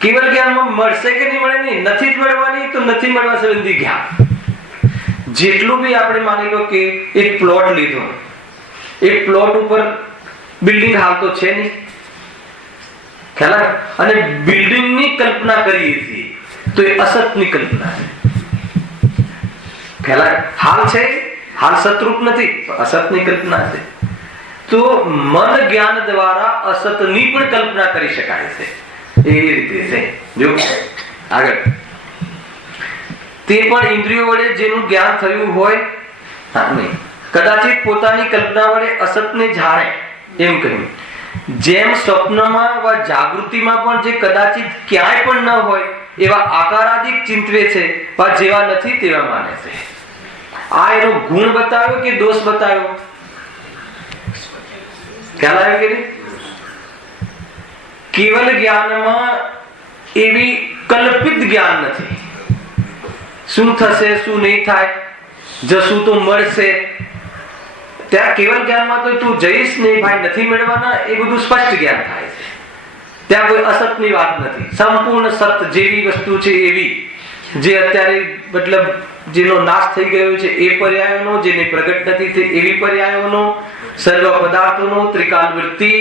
કેવલ જ્ઞાનમાં મળશે કે નહીં મળે નહીં, નથી જ મળવાની તો નથી મળવા સંબંધી જ્ઞાન. જેટલું બી આપણે માની લો કે એક પ્લોટ લીધો, એક પ્લોટ ઉપર બિલ્ડિંગ હાલ તો છે નહીં, ખ્યાલ, અને બિલ્ડિંગની કલ્પના કરીએ છીએ તો એ અસતની કલ્પના છે. ખ્યાલ, હાલ છે, હાલ સતરૂપ નથી, અસતની કલ્પના છે. તો મન જ્ઞાન દ્વારા અસતની પણ કલ્પના કરી શકાય છે. એ રીતે છે. જો આગળ તે પણ ઇન્દ્રિયો વડે જેનું જ્ઞાન થયું હોય, કદાચિત પોતાની કલ્પના વડે અસતને જાણે, એમ કહ્યું. જેમ સ્વપ્નમાં વા જાગૃતિમાં પણ જે કદાચિત ક્યાંય પણ ન હોય એવા આકારાદિક ચિંતવે છે, જેવા નથી તેવા માને છે. આ એનો ગુણ બતાવ્યો કે દોષ બતાવ્યો? ખ્યાલ આવ્યો કે નહીં? કેવલ જ્ઞાનમાં એવી કલ્પિત જ્ઞાન નથી. શું થશે, શું નહીં થાય, જશું તો મળશે, ત્યાં કેવલ જ્ઞાનમાં તો તું જઈશ નહીં ભાઈ, નથી મેળવાના, એ બધું સ્પષ્ટ જ્ઞાન થાય છે. ત્યાં કોઈ અસતની વાત નથી. સંપૂર્ણ સત જેવી વસ્તુ છે એવી, જે અત્યારે મતલબ જેનો નાશ થઈ ગયો છે એ પર્યાયોનો, જેને પ્રગટ નથી થઈ એવી પર્યાયોનો, સર્વ પદાર્થોનો ત્રિકાલ વૃત્તિ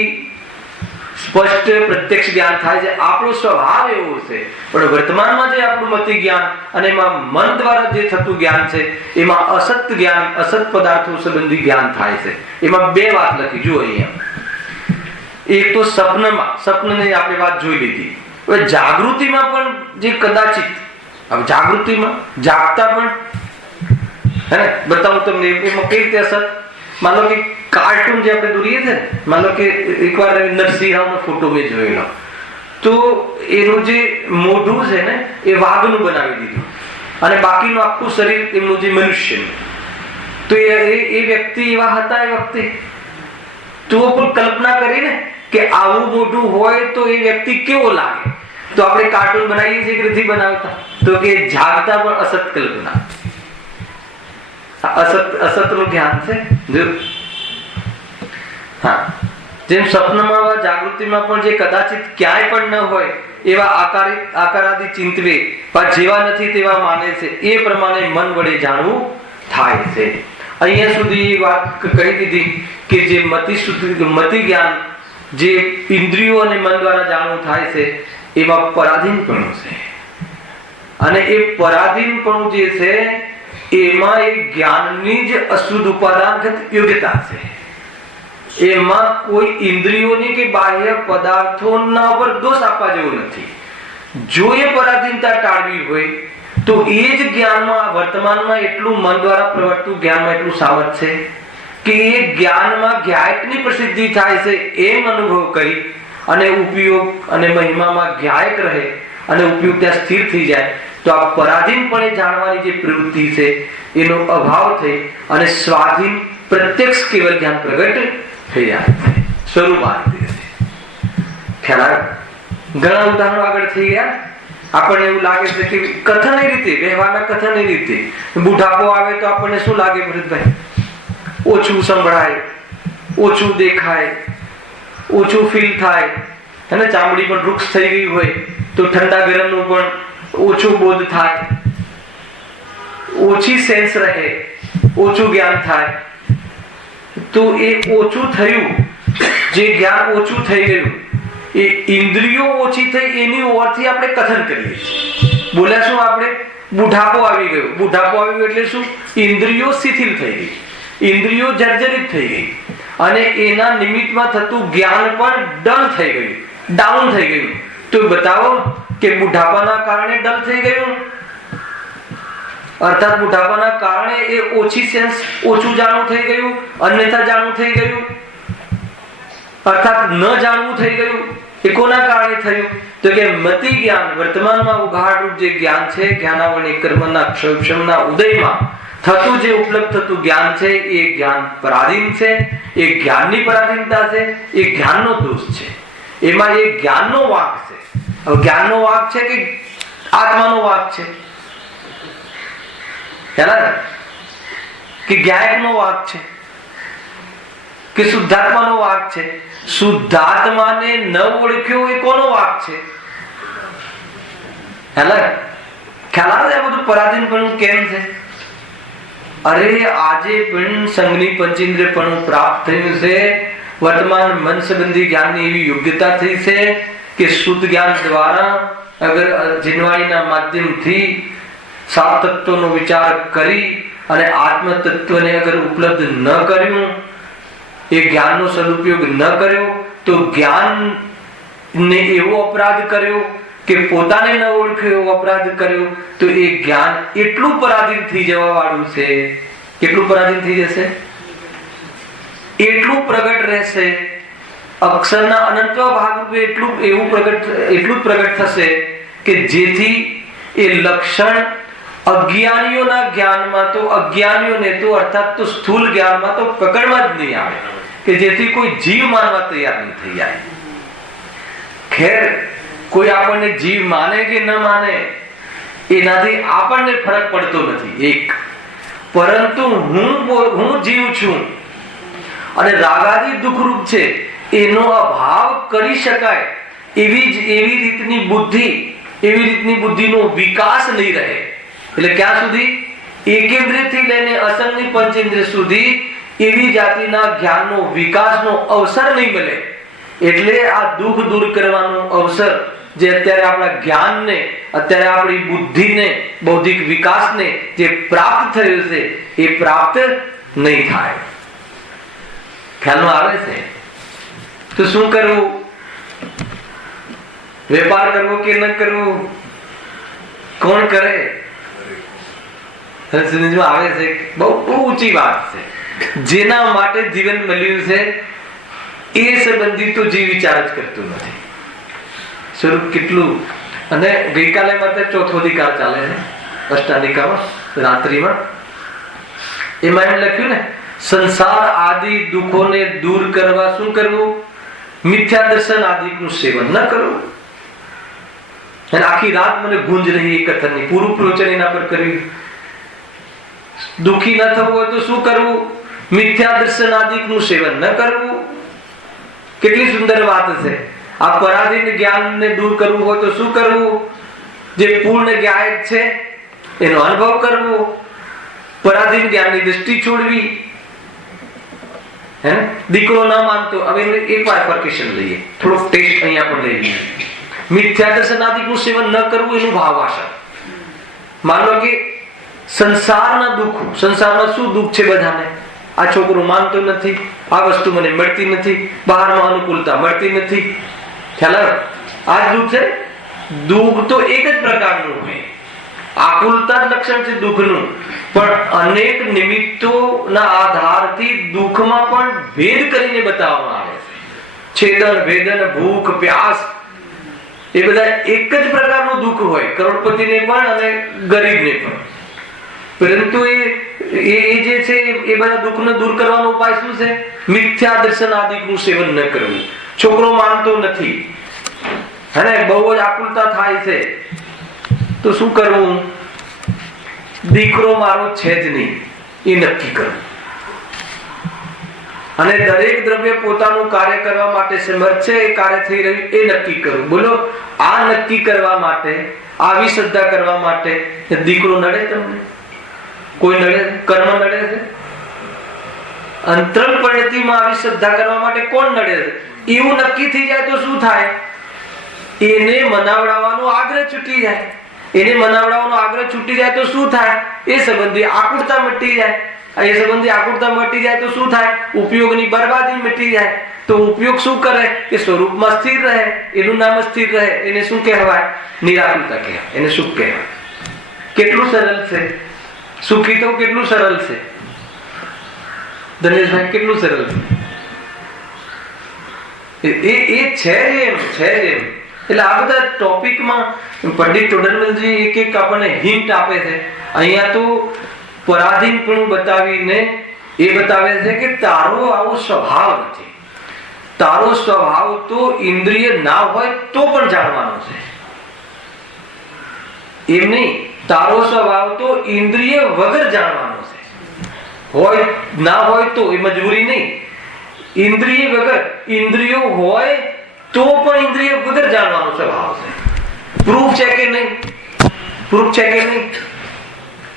સ્પષ્ટ પ્રત્યક્ષ જ્ઞાન થાય છે. આપણો સ્વભાવ એવો છે, પણ વર્તમાનમાં જે આપણું મતિ જ્ઞાન અને એમાં મન દ્વારા જે થતું જ્ઞાન છે, એમાં અસત જ્ઞાન, અસત પદાર્થો સંબંધી જ્ઞાન થાય છે. એમાં બે વાત લખી જુઓ અહીંયા. એક તો સ્વપ્નમાં, સ્વપ્નની આપણે વાત જોઈ લીધી. હવે જાગૃતિમાં પણ જે કદાચિત, હવે જાગૃતિમાં જાગતા પણ હે ને, બતાવું તમને એમાં કઈ રીતે અસત. માનો કે કાર્ટૂન જે આપણે દોરીએ છે, માનો કે એકવાર નરસિંહનો ફોટો મેં જોયેલો, તો એનું જે મોઢું છે ને એ વાઘનું બનાવી દીધું અને બાકીનું આખું શરીર એમનું જે મનુષ્યનું. તો એ વ્યક્તિ એવા હતા એ વખતે. તો પણ કલ્પના કરીને કે આવું મોઢું હોય તો એ વ્યક્તિ કેવો લાગે, તો આપણે કાર્ટૂન બનાવીએ છીએ કે નથી બનાવતા? તો કે જાગતા પણ અસત કલ્પના, અસત નું ધ્યાન છે. હા, જેમ સ્વપ્નમાં જાગૃતિમાં પણ જે કદાચિત ક્યાંય પણ ન હોય એવા આકારાદી ચિંતવે, જેવા નથી તેવા માને છે, એ પ્રમાણે મન વડે જાણવું થાય છે. અહીંયા સુધી વાત કહી દીધી કે જે મતિ જ્ઞાન જે ઇન્દ્રિયો અને મન દ્વારા જાણવું થાય છે, એમાં પરાધીનપણું છે. અને એ પરાધીનપણું જે છે એમાં એ જ્ઞાનની જ અશુદ્ધ ઉપાદાનગત યોગ્યતા છે. એમાં કોઈ ઇન્દ્રિયોની કે બાહ્ય પદાર્થોના પર દોષ આપવા જેવું નથી. જો એ પરાધીનતા ટાળવી હોય તો એ જ જ્ઞાનમાં, વર્તમાનમાં એટલું મન દ્વારા પ્રવર્તતું જ્ઞાનમાં એટલું સામર્થ્ય છે કે એ જ્ઞાનમાં જ્ઞાયકની પ્રસિદ્ધિ થાય છે એમ અનુભવ કરી અને ઉપયોગ અને મહિમામાં જ્ઞાયક રહે અને ઉપયોગ ત્યાં સ્થિર થઈ જાય, તો આ પરાધીનપણે જાણવાની જે પ્રવૃત્તિ છે એનો અભાવ થઈ અને સ્વાધીન પ્રત્યક્ષ કેવલ જ્ઞાન પ્રગટ થઈ જાય છે. સ્વરૂપ આ રીતે છે. ખ્યાલ આવે? ઘણા ઉદાહરણો આગળ થઈ ગયા. આપણને એવું લાગે છે કે કથન એ રીતે, વ્યવહારના કથન એ રીતે, બુઢાપો આવે તો આપણને શું લાગે ભરતભાઈ? ઓછું સંભળાય, ઓછું દેખાય, ઓછું ફીલ થાય, અને ચામડી પણ વૃક્ષ થઈ ગઈ હોય તો ઠંડા ગરમનું પણ ઓછું બોધ થાય, ઓછી સેન્સ રહે, ઓછું જ્ઞાન થાય. તો એ ઓછું થયું, જે જ્ઞાન ઓછું થઈ ગયું, એ ઇન્દ્રિયો ઓછી થઈ એની ઓરથી આપણે કથન કરીએ છીએ. બોલ્યા શું આપણે? બુઢાપો આવી ગયો. બુઢાપો આવ્યું એટલે શું? ઇન્દ્રિયો શિથિલ થઈ ગઈ, ઇન્દ્રિયો જર્જરિત થઈ ગઈ અને એના નિમિત્તમાં થતું જ્ઞાન પણ ડલ થઈ ગયું, ડાઉન થઈ ગયું. તો બતાવો કે બુઢાપાના કારણે ડલ થઈ ગયું, અર્થાત બુઢાપાના કારણે એ ઓછી સેન્સ, ઓછું જાણવું થઈ ગયું, અન્યથા જાણવું થઈ ગયું, અર્થાત ન જાણવું થઈ ગયું. એ કોના કારણે થયું? તો કે મતિ જ્ઞાન, વર્તમાનમાં ઉઘાડરૂપ જે જ્ઞાન છે, જ્ઞાનાવળી કર્મના ક્ષમના ઉદયમાં થતું જે ઉપલબ્ધ થતું જ્ઞાન છે, એ જ્ઞાન પરાધીન છે. એ જ્ઞાનની પરાધીનતા છે, એ જ્ઞાનનો દોષ છે. એમાં એ જ્ઞાનનો વાંક છે. હવે જ્ઞાનનો વાંક છે કે આત્માનો વાંક છે? કે જ્ઞાયકનો વાંક છે કે શુદ્ધાત્માનો વાંક છે? શુદ્ધાત્માને ન ઓળખ્યો એ કોનો વાંક છે? ખ્યાલ આવે આ બધું પરાધીનપણું કેમ છે? અરે આજે પણ સંઘની પંચેન્દ્રિયપણું પ્રાપ્ત થયું છે, વર્તમાન મન સંબંધી જ્ઞાનની એવી યોગ્યતા થઈ છે કે શુદ્ધ જ્ઞાન દ્વારા અગર જીનવાણીના માધ્યમથી સાત તત્વોનો વિચાર કરી અને આત્મ તત્વને અગર ઉપલબ્ધ ન કર્યું, એ જ્ઞાનનો સદુપયોગ ન કર્યો, તો જ્ઞાનને એવો અપરાધ કર્યો કે પોતાને ન ઓળખ્યો એવો અપરાધ કર્યો, તો એ જ્ઞાન એટલું પરાધીન થઈ જવા વાળું છે. કેટલું પરાધીન થઈ જશે? એટલું પ્રગટ રહેશે, અક્ષરના અનંત ભાગરૂપે એટલું પ્રગટ થશે કે જેથી એ લક્ષણ અજ્ઞાનીઓના જ્ઞાનમાં તો અજ્ઞાનીઓને તો અર્થાત તો સ્થૂલ જ્ઞાનમાં તો પકડમાં જ નહીં આવે, કે જેથી કોઈ જીવ માનવા તૈયાર નહીં થઈ જાય. ખેર, કોઈ આપણને જીવ માને કે ન માને એનાથી આપણને ફરક પડતો નથી એક, પરંતુ હું જીવ છું અને રાગાદી દુઃખરૂપ છે એનો અભાવ કરી શકાય એવી રીતની બુદ્ધિનો વિકાસ નહીં રહે. એટલે ક્યાં સુધી? એકેન્દ્રિયથી લઈને અસંગની પંચેન્દ્રિય સુધી એવી જાતિના જ્ઞાનનો વિકાસનો અવસર નહીં મળે. એટલે આ દુઃખ દૂર કરવાનો અવસર જે અત્યારે આપણા જ્ઞાનને, અત્યારે આપણી બુદ્ધિને, બૌદ્ધિક વિકાસને જે પ્રાપ્ત થયું છે એ પ્રાપ્ત નહીં થાય. ખ્યાલમાં આવે છે? તો શું કરવું? વેપાર કરવો કે ન કરવો? કોણ કરે? આવે છે બહુ ઊંચી વાત છે. જેના માટે જીવન મળ્યું છે એ સંબંધી તો જીવ વિચાર જ કરતું નથી. સ્વરૂપ કેટલું. અને ગઈકાલે માત્ર ચોથો અધિકાર ચાલે છે અષ્ટાધિકારમાં, રાત્રિમાં. એમાં એમ લખ્યું ને, સંસાર આદિ દુઃખોને દૂર કરવા શું કરવું? મિથ્યા દર્શન આદિનું સેવન ન કરવું. અને આખી રાત મને ગુંજ રહી એ કથનની, પૂરું પ્રવચન એના પર કર્યું. દુઃખી ન થવું હોય તો શું કરવું? મિથ્યા દર્શન આદિનું સેવન ન કરવું. કેટલી સુંદર વાત છે. આ પરાધીન જ્ઞાનને દૂર કરવું હોય તો શું કરવું? જે પૂર્ણ જ્ઞાયક છે એનો અનુભવ કરવો, પરાધીન જ્ઞાનની દૃષ્ટિ છોડવી. દીકરો ન માનતો, હવે એક બાયફર્કેશન લઈએ, થોડોક ટેસ્ટ અહીંયા પણ લઈ લઈએ. મિથ્યા દર્શન આદિનું સેવન ન કરવું એનું ભાવાસર. માન લો કે સંસારના દુઃખો, સંસારમાં શું દુઃખ છે બધાને? આ છોકરો માનતો નથી, આ વસ્તુ મને મળતી નથી, બહારમાં અનુકૂળતા મળતી નથી. ખ્યાલ આવે? આ દુઃખ છે. દુઃખ તો એક જ પ્રકારનું હોય, આકુલતા જ લક્ષણ છે દુઃખનું, પણ અનેક નિમિત્તોના આધારથી દુઃખમાં પણ ભેદ કરીને બતાવવામાં આવે છે. છેદન, ભેદન, ભૂખ, પ્યાસ, એ બધા એક જ પ્રકારનું દુઃખ હોય, કરોડપતિને પણ અને ગરીબને પણ. પરંતુ એ જે છે એ બધા દુઃખને દૂર કરવાનો ઉપાય શું છે? મિથ્યા દર્શન આદિનું સેવન ન કરવું. છોકરો માનતો નથી, અને બહુ જ આકુલતા થાય છે, તો શું કરવું? દીકરો મારો છે જ નહીં એ નક્કી કરવું. અને દરેક દ્રવ્ય પોતાનું કાર્ય કરવા માટે સમર્થ છે, એ કાર્ય થઈ રહ્યું એ નક્કી કરવું. બોલો, આ નક્કી કરવા માટે, આવી શ્રદ્ધા કરવા માટે દીકરો નડે તમને? કોઈ નડે? કર્મ નડે છે? અંતરંગ પરિણતિમાં આવી શ્રદ્ધા કરવા માટે કોણ નડે છે? એવું નક્કી થઈ જાય તો શું થાય? એને મનાવડાવવાનો આગ્રહ છૂટી જાય. એને મનાવડાવવાનો આગ્રહ છૂટી જાય તો શું થાય? એ સંબંધી આકુળતા મટી જાય. એ સંબંધી આકુળતા મટી જાય તો શું થાય? ઉપયોગની બરબાદી મટી જાય. તો ઉપયોગ શું કરે? કે સ્વરૂપમાં સ્થિર રહે. એનું નામ સ્થિર રહે. એને શું કહેવાય? નિરાકુળતા કહેવાય. એને સુખ કહેવાય. કેટલું સરળ છે. સુખી તો કેટલું સરળ છે ધનેશભાઈ, કેટલું સરળ છે. એ છે એમ. એટલે આ બધા ટોપિકમાં પંડિત ટોડરમલજી એક આપણને હિન્ટ આપે છે. અહીંયા તો પરાધીનપણું બતાવીને એ બતાવે છે કે તારો આવો સ્વભાવ નથી. તારો સ્વભાવ તો ઇન્દ્રિય ના હોય તો પણ જાણવાનો છે. એમ નહીં, તારો સ્વભાવ તો ઇન્દ્રિય વગર જાણવાનો છે. હોય ના હોય તો એ મજબૂરી નહીં. ઇન્દ્રિય વગર, ઇન્દ્રિયો હોય તો પણ ઇન્દ્રિય વગર જાણવાનો સ્વભાવ છે. પ્રૂફ છે કે નહીં? પ્રૂફ છે કે નહીં?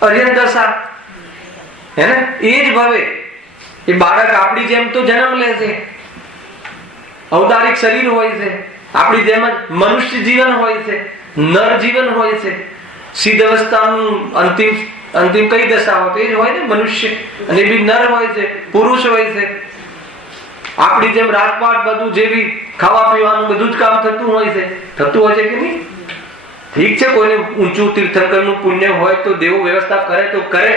અર્યન દશા હે ને, એ જ ભવે. એ બાળક આપણી જેમ તો જન્મ લે છે, ઔદારિક શરીર હોય છે, આપણી જેમ જ મનુષ્ય જીવન હોય છે, નર જીવન હોય છે. સિદ્ધ અવસ્થાનું અંતિમ કઈ દશા હોય તો એ જ હોય ને, મનુષ્ય. અને એ બી નર હોય છે, પુરુષ હોય છે. આપણી જેમ રાજપાટ બધું જેવી ખાવા પીવાનું બધું જ કામ થતું હોય છે. થતું હોય છે કે નહીં? ઠીક છે, કોઈને ઊંચું તીર્થંકરનું પુણ્ય હોય તો દેવો વ્યવસ્થા કરે તો કરે,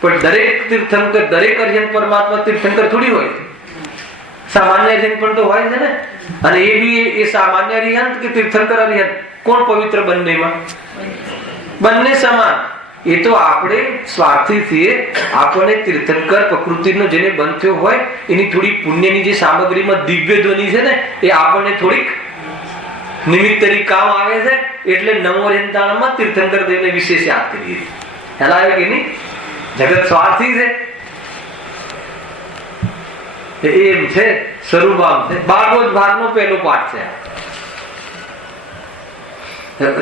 પણ દરેક તીર્થંકર, દરેક અર્યન પરમાત્મા તીર્થંકર થોડી હોય છે. સામાન્ય અર્યન પણ તો હોય છે ને. અને એ બી એ સામાન્ય અર્યન કે તીર્થંકર અર્યન, કોણ પવિત્ર બંનેમાં? બંને સમાન. એ તો આપણે સ્વાર્થી છીએ. આપણને તીર્થંકર પ્રકૃતિનો જેને બંધ થયો હોય એની થોડી પુણ્યની જે સામગ્રીમાં દિવ્ય ધ્વનિ છે ને, એ આપણને થોડીક નિમિત્ત તરીકે કામ આવે છે. એટલે નમો રેંતાણમાં તીર્થંકર દેવને વિશેષ યાદ કરીએ. ખ્યાલ આવે કે નહીં? જગત સ્વાર્થી છે એમ છે. સ્વરૂપામ છે. ભાગવત ભાગનો પહેલો પાઠ છે.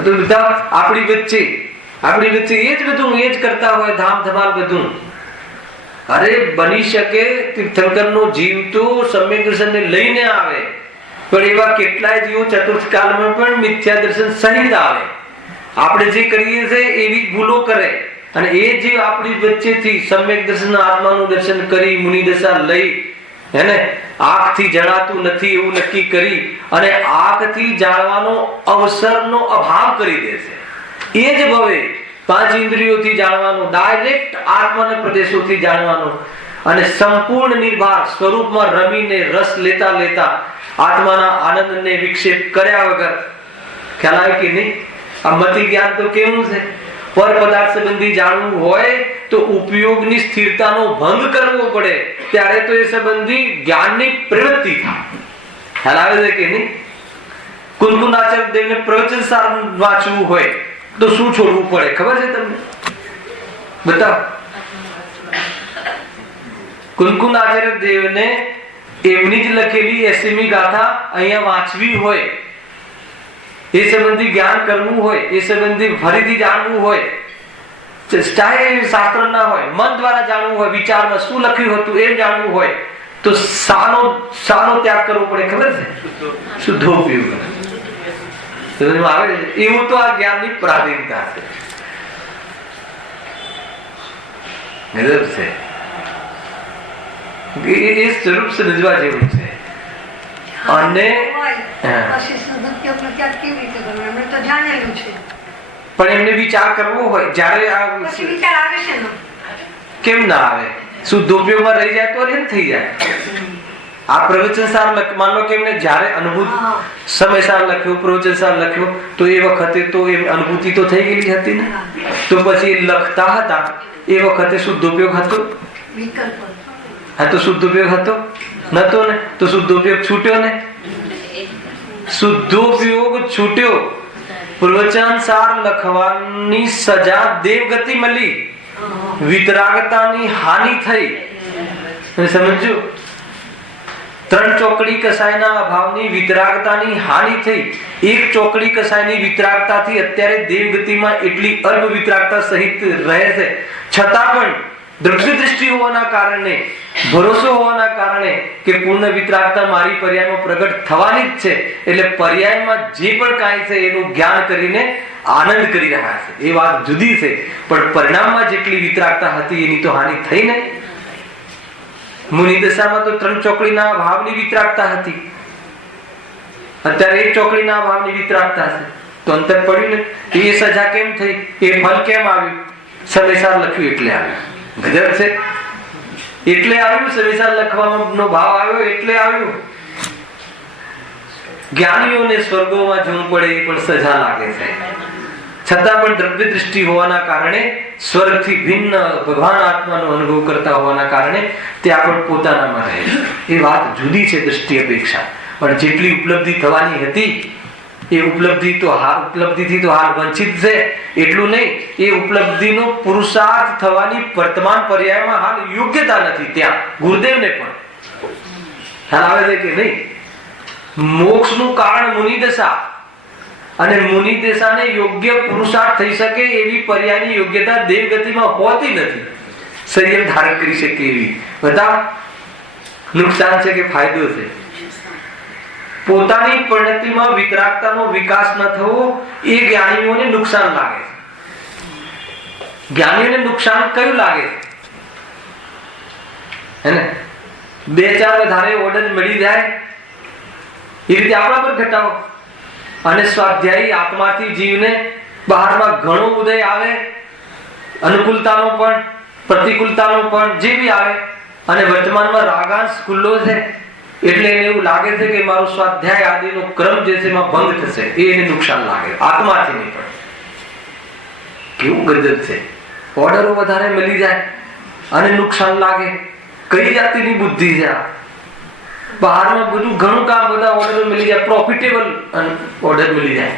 તો બધા આપણી વચ્ચે એ જ બધું એ જ કરતા હોય, ધામ ધમાલ બધું. અરે બની શકે તીર્થંકરનો જીવ તો સમ્યક દર્શનને લઈને આવે, પણ એવા કેટલાય જીવો ચતુર્થ કાલમાં પણ મિથ્યા દર્શન સહિત આવે. આપણે જે કરીએ છીએ એવી ભૂલો કરે, અને એ જીવ આપણી વચ્ચેથી સમ્યક દર્શન આત્માનું દર્શન કરી મુનિ દશા લઈ, હેને, આંખથી જણાતું નથી એવું નક્કી કરી અને આંખથી જાણવાનો અવસરનો અભાવ કરી દેશે. એ જ ભવે પાંચ ઇન્દ્રિયોથી જાણવાનો, ડાયરેક્ટ આત્માના પ્રદેશોથી જાણવાનો, અને સંપૂર્ણ નિર્ભાર સ્વરૂપમાં રમીને રસ લેતા લેતા આત્માના આનંદને વિક્ષેપ કર્યા વગર. ખ્યાલ આવે કે નહીં? આ મતિ જ્ઞાન તો કેવું છે? પર પદાર્થ સંબંધી જાણવું હોય તો ઉપયોગની સ્થિરતાનો ભંગ કરવો પડે, ત્યારે તો એ સંબંધી જ્ઞાનની પ્રવૃત્તિ થાય. ખ્યાલ આવે છે કે નહીં? કુનકુનાચાર્ય દેવને પ્રવચન સાર વાંચવું હોય તો શું છોડવું પડે ખબર છે તમને? બતાવો. કુનકુનાચાર્ય દેવને એમની જ લખેલી 80મી ગાથા અહીંયા વાંચવી હોય, એ સંબંધી જ્ઞાન કરવું હોય, એ સંબંધી ફરીથી જાણવું હોય, ચાહે શાસ્ત્ર ના હોય, મન દ્વારા જાણવું હોય, વિચારમાં શું લખ્યું હતું એમ જાણવું હોય, તો સાનો ત્યાગ કરવો પડે ખબર છે? શુદ્ધો ઉપયોગ આવે. એવું તો આ જ્ઞાનની પ્રાધીનતા છે. એ સ્વરૂપ સમજવા જેવું છે. અને પણ એમને વિચાર કરવો હોય, જયારે કેમ ના આવે? શુદ્ધ ઉપયોગમાં રહી જાય તો એમ થઈ જાય. આ પ્રવચન સાર માનો કે એમને જયારે અનુભૂત સમયસાર લખ્યો, પ્રવચન સાર લખ્યો, તો એ વખતે તો એ અનુભૂતિ તો થઈ ગયેલી હતી ને. તો પછી લખતા હતા એ વખતે શુદ્ધ ઉપયોગ હતો? હા, તો શુદ્ધ ઉપયોગ હતો? નતો ને. તો શુદ્ધ ઉપયોગ છૂટ્યો ને. શુદ્ધ ઉપયોગ છૂટ્યો, પ્રવચન સાર લખવાની સજા દેવગતિ મળી, વિતરાગતાની હાનિ થઈ. સમજો, 3 ચોકડી કસાયના અભાવની વિતરાગતાની હાનિ થઈ. 1 ચોકડી કસાયની વિતરાગતાથી અત્યારે દેવગતિમાં એટલી અલ્પ વિતરાગતા સહિત રહે છે, છતાં પણ દ્રવ્ય દૃષ્ટિ હોવાના કારણે, ભરોસો હોવાના કારણે કે પૂર્ણ વિતરાગતા મારી પર્યાયમાં પ્રગટ થવાની જ છે, એટલે પર્યાયમાં જે પણ કાંઈ છે એનું જ્ઞાન કરીને આનંદ કરી રહ્યા છે. એ વાત જુદી છે, પણ પરિણામમાં જેટલી વિતરાગતા હતી એની તો હાનિ થઈ ને. મુનિ દશામાં તો 3 ચોકડીના ભાવની વિતરાગતા હતી, અત્યારે 1 ચોકડીના ભાવની વિતરાગતા છે. તો અંતર પડ્યું ને. એ સજા કેમ થઈ? એ ફળ કેમ આવ્યું? સમયસાર લખ્યું એટલે આવ્યું. ગજબ છે. એટલે આવ્યું, સમયસાર લખવાનો ભાવ આવ્યો એટલે આવ્યું. જ્ઞાનીઓને સ્વર્ગોમાં જવું પડે એ પણ સજા લાગે છે, છતાં પણ દ્રવ્ય દૃષ્ટિ હોવાના કારણે, સ્વર્ગથી ભિન્ન ભગવાન આત્માનો અનુભવ કરતા હોવાના કારણે ત્યાં પણ પોતાનામાં રહે. એ વાત જુદી છે દ્રષ્ટિ અપેક્ષા. પણ જેટલી ઉપલબ્ધિ થવાની હતી એ ઉપલબ્ધિથી તો હાલ વંચિત છે એટલું નહીં, એ ઉપલબ્ધિનો પુરુષાર્થ થવાની વર્તમાન પર્યાયમાં હાલ યોગ્યતા નથી ત્યાં ગુરુદેવને પણ ખ્યાલ આવે છે કે નહીં? મોક્ષનું કારણ મુનિ દશા, અને મુનિ દશાને યોગ્ય પુરુષાર્થ થઈ શકે એવી પર્યાયની યોગ્યતા દેવગતિમાં હોતી નથી, સંયમ ધારણ કરી શકે એવી. બધા નુકસાન છે કે ફાયદો છે? પોતાની પરિણતિમાં વિતરાગતાનો વિકાસ ન થવો એ જ્ઞાનીઓને નુકસાન લાગે છે. જ્ઞાનીઓને નુકસાન કયું લાગે છે? બે ચાર વધારે ઓર્ડર મળી જાય એ રીતે આપણા પર ઘટાડો, અને સ્વાધ્યાયી આત્માથી જીવને બહારમાં ઘણો ઉદય આવે, અનુકૂળતાનો પણ પ્રતિકૂળતાનો પણ જે બી આવે, અને વર્તમાનમાં રાગાંશ ખુલ્લો છે એટલે એને એવું લાગે છે કે મારો સ્વાધ્યાય આદિનો ક્રમ જે છે એમાં ભંગ થશે, એ એને નુકસાન લાગે આત્માથી નહીં. પણ કેવું ગજબ છે, ઓર્ડરો વધારે મળી જાય અને નુકસાન લાગે. કઈ જાતિની બુદ્ધિ છે આ? બહારમાં બધું ઘણું કામ, બધા ઓર્ડરો મળી જાય, પ્રોફિટેબલ ઓર્ડર મળી જાય,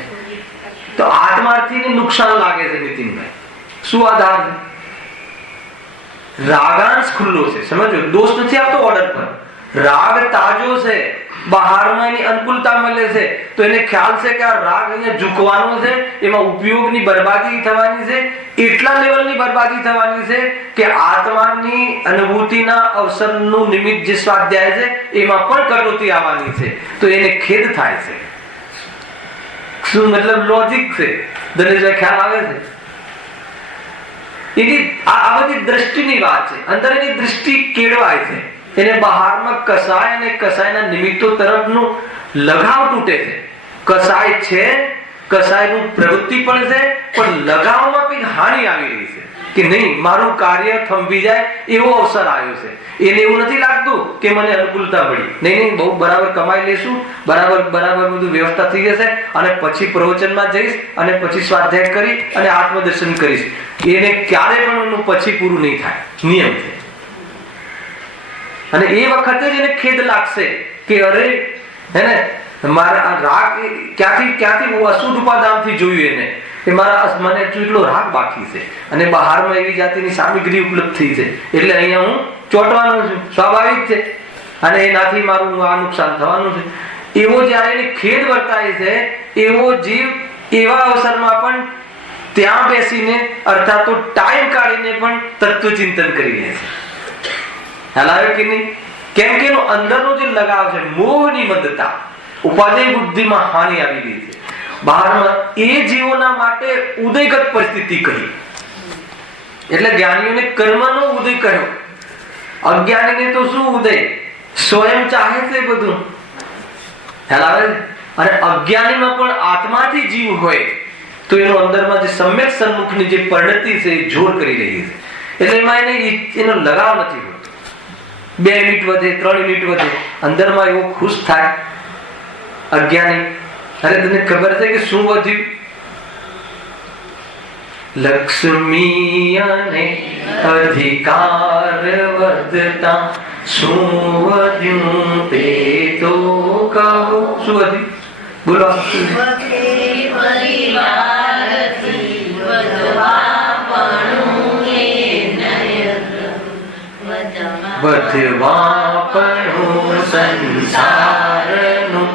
તો આત્માથી નુકસાન લાગે છે. નીતિનભાઈ શું આધાર છે? રાગાંશ ખુલ્લો છે, સમજો. દોષ નથી આવતો ઓર્ડર પર, રાગ તાજો છે, બહારમાં એની અનુકૂળતા મળે છે, તો એને ખ્યાલ છે કે આ રાગ અહીંયા ઝૂકવાનો છે, એમાં ઉપયોગની બરબાદી થવાની છે, એટલા લેવલની બરબાદી થવાની છે કે આત્માની અનુભૂતિના અવસરનું નિમિત્ત જે સ્વાધ્યાય છે એમાં પણ કટોતી આવવાની છે, તો એને ખેદ થાય છે. શું મતલબ? લોજિક છે. દરેક ખ્યાલ આવે છે? એની આ બધી દ્રષ્ટિની વાત છે. અંદર એની દ્રષ્ટિ કેળવાય છે, એને બહારમાં કસાય અને કસાયના નિમિત્તો તરફનું લગાવ તૂટે છે. કસાય છે, કસાયનું પ્રવૃત્તિ પણ છે, પણ લગાવમાં કંઈક હાનિ આવી રહી છે કે નહીં, મારું કાર્ય થંભી જાય એવો અવસર આવ્યો છે. એને એવું નથી લાગતું કે મને અનુકૂળતા મળી, નહીં, બહુ બરાબર કમાઈ લેશું, બરાબર બધું વ્યવસ્થા થઈ જશે, અને પછી પ્રવચનમાં જઈશ, અને પછી સ્વાધ્યાય કરી અને આત્મદર્શન કરીશ. એને ક્યારે પણ એનું પછી પૂરું નહીં થાય, નિયમ છે. અને એ વખતે જ એને ખેદ લાગશે કે અરે મારા રાગ ક્યાંથી અશુદ્ધ ઉપાદાનથી જોયું એને કે મને એટલો રાગ બાકી છે, અને બહારમાં એવી જાતિની સામગ્રી ઉપલબ્ધ થઈ છે, એટલે અહીંયા હું ચોંટવાનો છું, સ્વાભાવિક છે, અને એનાથી મારું આ નુકસાન થવાનું છે. એવો જયારે એને ખેદ વર્તાય છે, એવો જીવ એવા અવસરમાં પણ ત્યાં બેસીને અર્થાત તો ટાઈમ કાઢીને પણ તત્વચિંતન કરી લે છે. હલાવે કે નહીં? કેમ કે એનો અંદરનો જે લગાવ છે, મોહની મંદતા, ઉપાદેય બુદ્ધિમાં હાનિ આવી ગઈ છે. બહારમાં એ જીવોના માટે ઉદયગત પરિસ્થિતિ કહી, એટલે જ્ઞાનીઓને કર્મનો ઉદય કહ્યો. અજ્ઞાનીને તો શું ઉદય? સ્વયં ચાહે છે બધું. હલાવે. અને અજ્ઞાનીમાં પણ આત્માથી જીવ હોય તો એનો અંદરમાં જે સમ્યક સન્મુખની જે પરિણતિ છે એ જોર કરી રહી છે, એટલે એમાં એનો લગાવ નથી હોતો. 2 મિનિટ વધે, 3 મિનિટ વધે, અંદરમાં એવો ખુશ થાય અજ્ઞાની. અરે તને ખબર છે કે શું વધ્યું? લક્ષ્મી અને અધિકાર વધતા શું વધ્યું તે તો કહો. શું વધ્યું? બોલો. વધવાપણું સંસારનું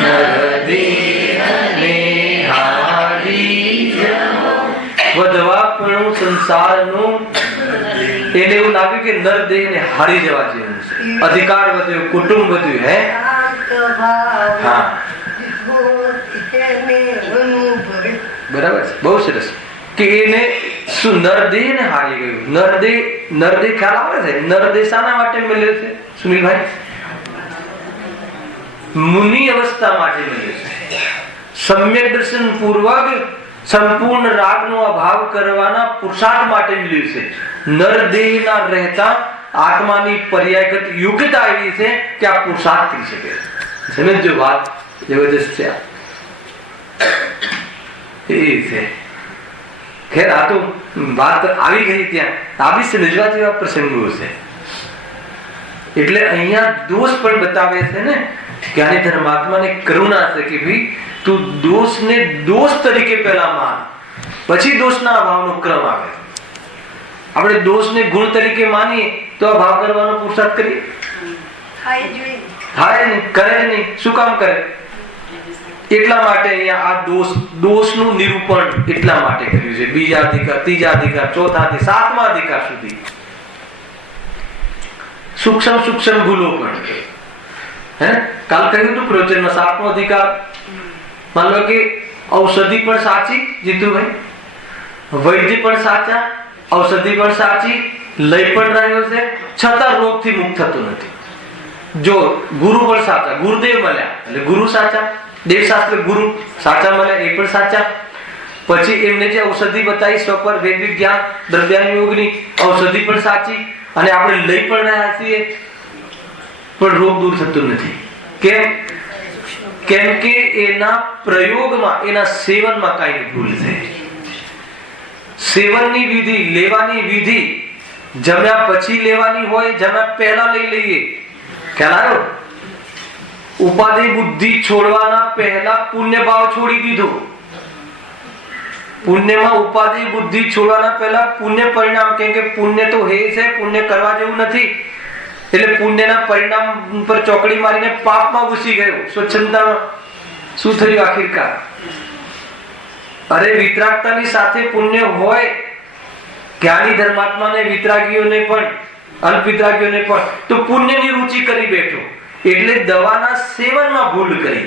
નરદેહને હારી જવો. વધવાપણું સંસારનું, એને એવું લાગ્યું કે નરદેહને હારી જવા જેવું છે. અધિકાર વધ્યો, કુટુંબ વધ્યું. હે હા, બરાબર છે, બહુ સરસ. કે એને શું નરદેહને હારી ગયું. નરદેહ ખ્યાલ આવે છે? નરદેહ શાના માટે મળ્યો છે સુનિલભાઈ? મુનિ અવસ્થા માટે મળ્યો છે. સમ્યક દર્શન પૂર્વક સંપૂર્ણ રાગનો અભાવ કરવાના પુરુષાર્થ માટે મળ્યું છે. નરદેહના રહેતા આત્માની પર્યાયગત યોગ્યતા એવી છે કે આ પુરુષાર્થ કરી શકે. સમજો, વાત જબરદસ્ત છે. એ છે. ખેર, આ તો વાત આવી ગઈ ત્યાં, આ બી સમજવા જેવા પ્રસંગો છે. એટલે અહીંયા દોષ પણ બતાવે છે ને, જ્ઞાની ધર્માત્માને કરુણા છે કે ભાઈ તું દોષને દોષ તરીકે પહેલા માન, પછી દોષના ભાવનો ક્રમ આવે. આપણે દોષને ગુણ તરીકે માનીએ તો આ ભાવ કરવાનો પુરુષાર્થ કરીએ? થાય નહીં, કરે નહીં. શું કામ કરે? એટલા માટે અહીંયા આ દોષનું નિરૂપણ એટલા માટે કર્યું છે. બીજા અધિકાર, ત્રીજા અધિકાર, ચોથા અધિકાર, સાતમા અધિકાર સુધી સૂક્ષ્મ ભૂલો પણ હે. કાલ કહ્યું હતું પ્રવચનમાં સાતમો અધિકાર, માન લો કે ઔષધિ પણ સાચી, જીતુભાઈ, વૈદ્ય પણ સાચા, ઔષધિ પણ સાચી, લઈ પણ રહ્યો છે, છતાં રોગથી મુક્ત થતો નથી. જો ગુરુ પણ સાચા, ગુરુદેવ મળ્યા એટલે ગુરુ સાચા, દેવશાસ્ત્ર ગુરુ સાચા મળ્યા એ પણ સાચા. પછી એમને જે ઔષધિ બતાવી સ્વપર વેદ વિજ્ઞાન દ્રવ્યાન યોગની ઔષધિ પણ સાચી, અને આપણે લઈ પણ રહ્યા છીએ પણ રોગ દૂર થતો નથી. કેમ કે એના પ્રયોગમાં, એના સેવનમાં કઈ ભૂલ છે. સેવનની વિધિ, લેવાની વિધિ જમ્યા પછી લેવાની હોય, જમ્યા પહેલા લઈ લઈએ. ખ્યાલ આવ્યો? ઉપાધિ બુદ્ધિ છોડવાના પહેલા પુણ્ય ભાવ છોડી દીધો. પુણ્યમાં ઉપાધિ બુદ્ધિ છોડવાના પહેલા પુણ્ય પરિણામ, કેમ કે પુણ્ય તો હે છે, પુણ્ય કરવા જેવું નથી. એટલે પુણ્યના પરિણામ પર ચોકડી મારીને પાપમાં ઘૂસી ગયો. સ્વચ્છંદતામાં શું થયું આખિરકાર? અરે વિતરાગતાની સાથે પુણ્ય હોય, જ્ઞાની ધર્માત્માને, વિતરાગીઓને પણ, અલ્પવિતરાગીઓને પણ, તો પુણ્યની રુચિ કરી બેઠો એટલે દવાના સેવનમાં ભૂલ કરી.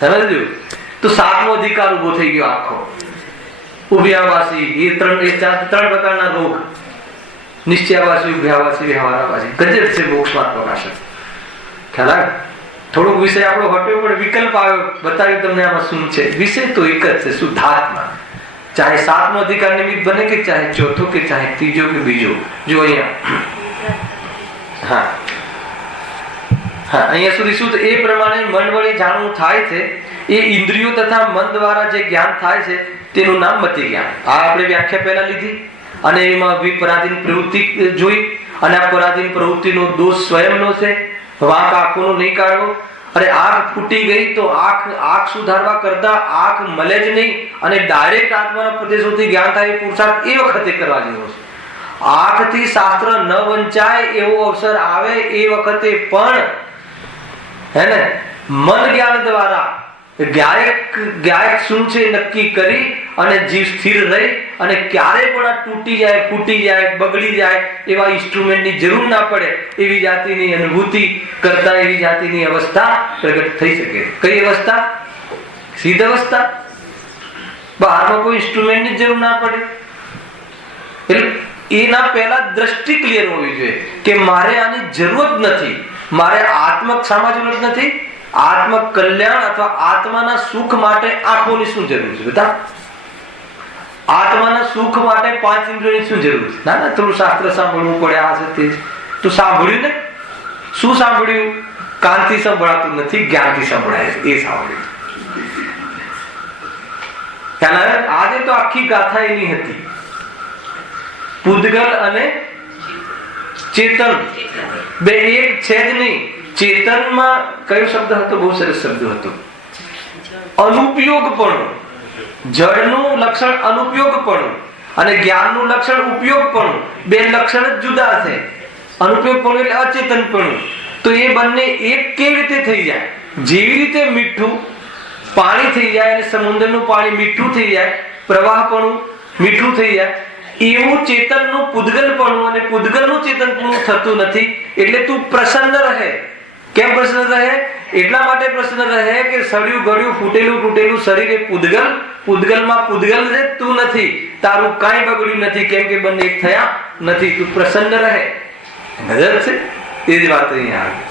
સમજ્યું? તો સાતમો અધિકાર ઉભો થઈ ગયો આખો. ઉભ્યાવાસી, એ ત્રણ પ્રકારના રોગ, નિશ્ચયાવાસી, ઉભ્યાવાસી, વ્યવહારાવાસી. ગજબ છે મોક્ષમાં પ્રકાશક. ખ્યાલ આવે? થોડોક વિષય આપણો હટ્યો પણ વિકલ્પ આવ્યો, બતાવ્યું તમને આમાં શું છે. વિષય તો એક જ છે, શુદ્ધાત્મા. ચાહે સાતમો અધિકાર નિમિત્ત બને કે ચાહે ચોથો કે ચાહે ત્રીજો કે બીજો. જો અહીંયા અહીંયા સુધી શું એ પ્રમાણે મન વડે જાણવું થાય છે. એ ઇન્દ્રિયો તથા મન દ્વારા જે જ્ઞાન થાય છે તેનું નામ મતિ જ્ઞાન. આ આપણે વ્યાખ્યા પહેલા લીધી, અને એમાં વિપરાધીન પ્રવૃત્તિ જોઈ, અને આ પરાધીન પ્રવૃત્તિનો દોષ સ્વયંનો છે. વાંક આંખોનો નહીં કાઢવો. અરે આંખ ફૂટી ગઈ તો આંખ સુધારવા કરતા આંખ મળે જ નહીં અને ડાયરેક્ટ આત્માના પ્રદેશોથી જ્ઞાન થાય પુરુષાર્થ એ વખતે કરવા જેવો છે. આંખથી શાસ્ત્ર ન વંચાય એવો અવસર આવે એ વખતે પણ હે ને મન જ્ઞાન દ્વારા જ્ઞાયક શું છે નક્કી કરી અને જીવ સ્થિર રહી, અને ક્યારે પણ આ તૂટી જાય, ફૂટી જાય, બગડી જાય એવા ઇન્સ્ટ્રુમેન્ટની જરૂર ના પડે એવી જાતિની અનુભૂતિ કરતા એવી જાતિની અવસ્થા પ્રગટ થઈ શકે. કઈ અવસ્થા? સિદ્ધ અવસ્થા. બહારમાં કોઈ ઇન્સ્ટ્રુમેન્ટની જરૂર ના પડે. એટલે એના પહેલા દ્રષ્ટિ ક્લિયર હોવી જોઈએ કે મારે આની જરૂર જ નથી. મારે આત્મક્ષામાં જરૂર નથી. આત્મ કલ્યાણ અથવા આત્માના સુખ માટે આંખોની શું જરૂર છે? બતા. આત્માના સુખ માટે પાંચ ઇન્દ્રિયોની શું જરૂર છે? ના ના, થોડું શાસ્ત્ર સાંભળવું પડે, આ છે તે. તું સાંભળ્યું ને? શું સાંભળ્યું? કાનથી સંભળાતું નથી, જ્ઞાનથી સંભળાય છે, એ સાંભળ્યું. આજે તો આખી ગાથા એની હતી. પૂદગલ અને ચેતન બે એક છે જ નહીં. ચેતનમાં કયો શબ્દ હતો? બહુ સરસ શબ્દ હતો, અનુપયોગપણું. જળનું લક્ષણ અનુપયોગપણું અને જ્ઞાનનું લક્ષણ ઉપયોગપણું. બે લક્ષણ જ જુદા છે. અનુપયોગપણું એટલે અચેતનપણું. તો એ બંને એક કેવી રીતે થઈ જાય? જેવી રીતે મીઠું પાણી થઈ જાય અને સમુદ્રનું પાણી મીઠું થઈ જાય, પ્રવાહપણું મીઠું થઈ જાય, એવું ચેતનનું પૂદગલપણું અને પૂદગલનું ચેતનપણું થતું નથી. એટલે તું પ્રસન્ન રહે. કેમ પ્રસન્ન રહે? એટલા માટે પ્રસન્ન રહે કે સડ્યું ગળ્યું ફૂટેલું તૂટેલું શરીર એ પૂદગલ, પૂદગલમાં પૂદગલ છે, તું નથી. તારું કાંઈ બગડ્યું નથી, કેમ કે બંને એક થયા નથી. તું પ્રસન્ન રહે. નજર છે એ જ વાત અહીંયા આવી.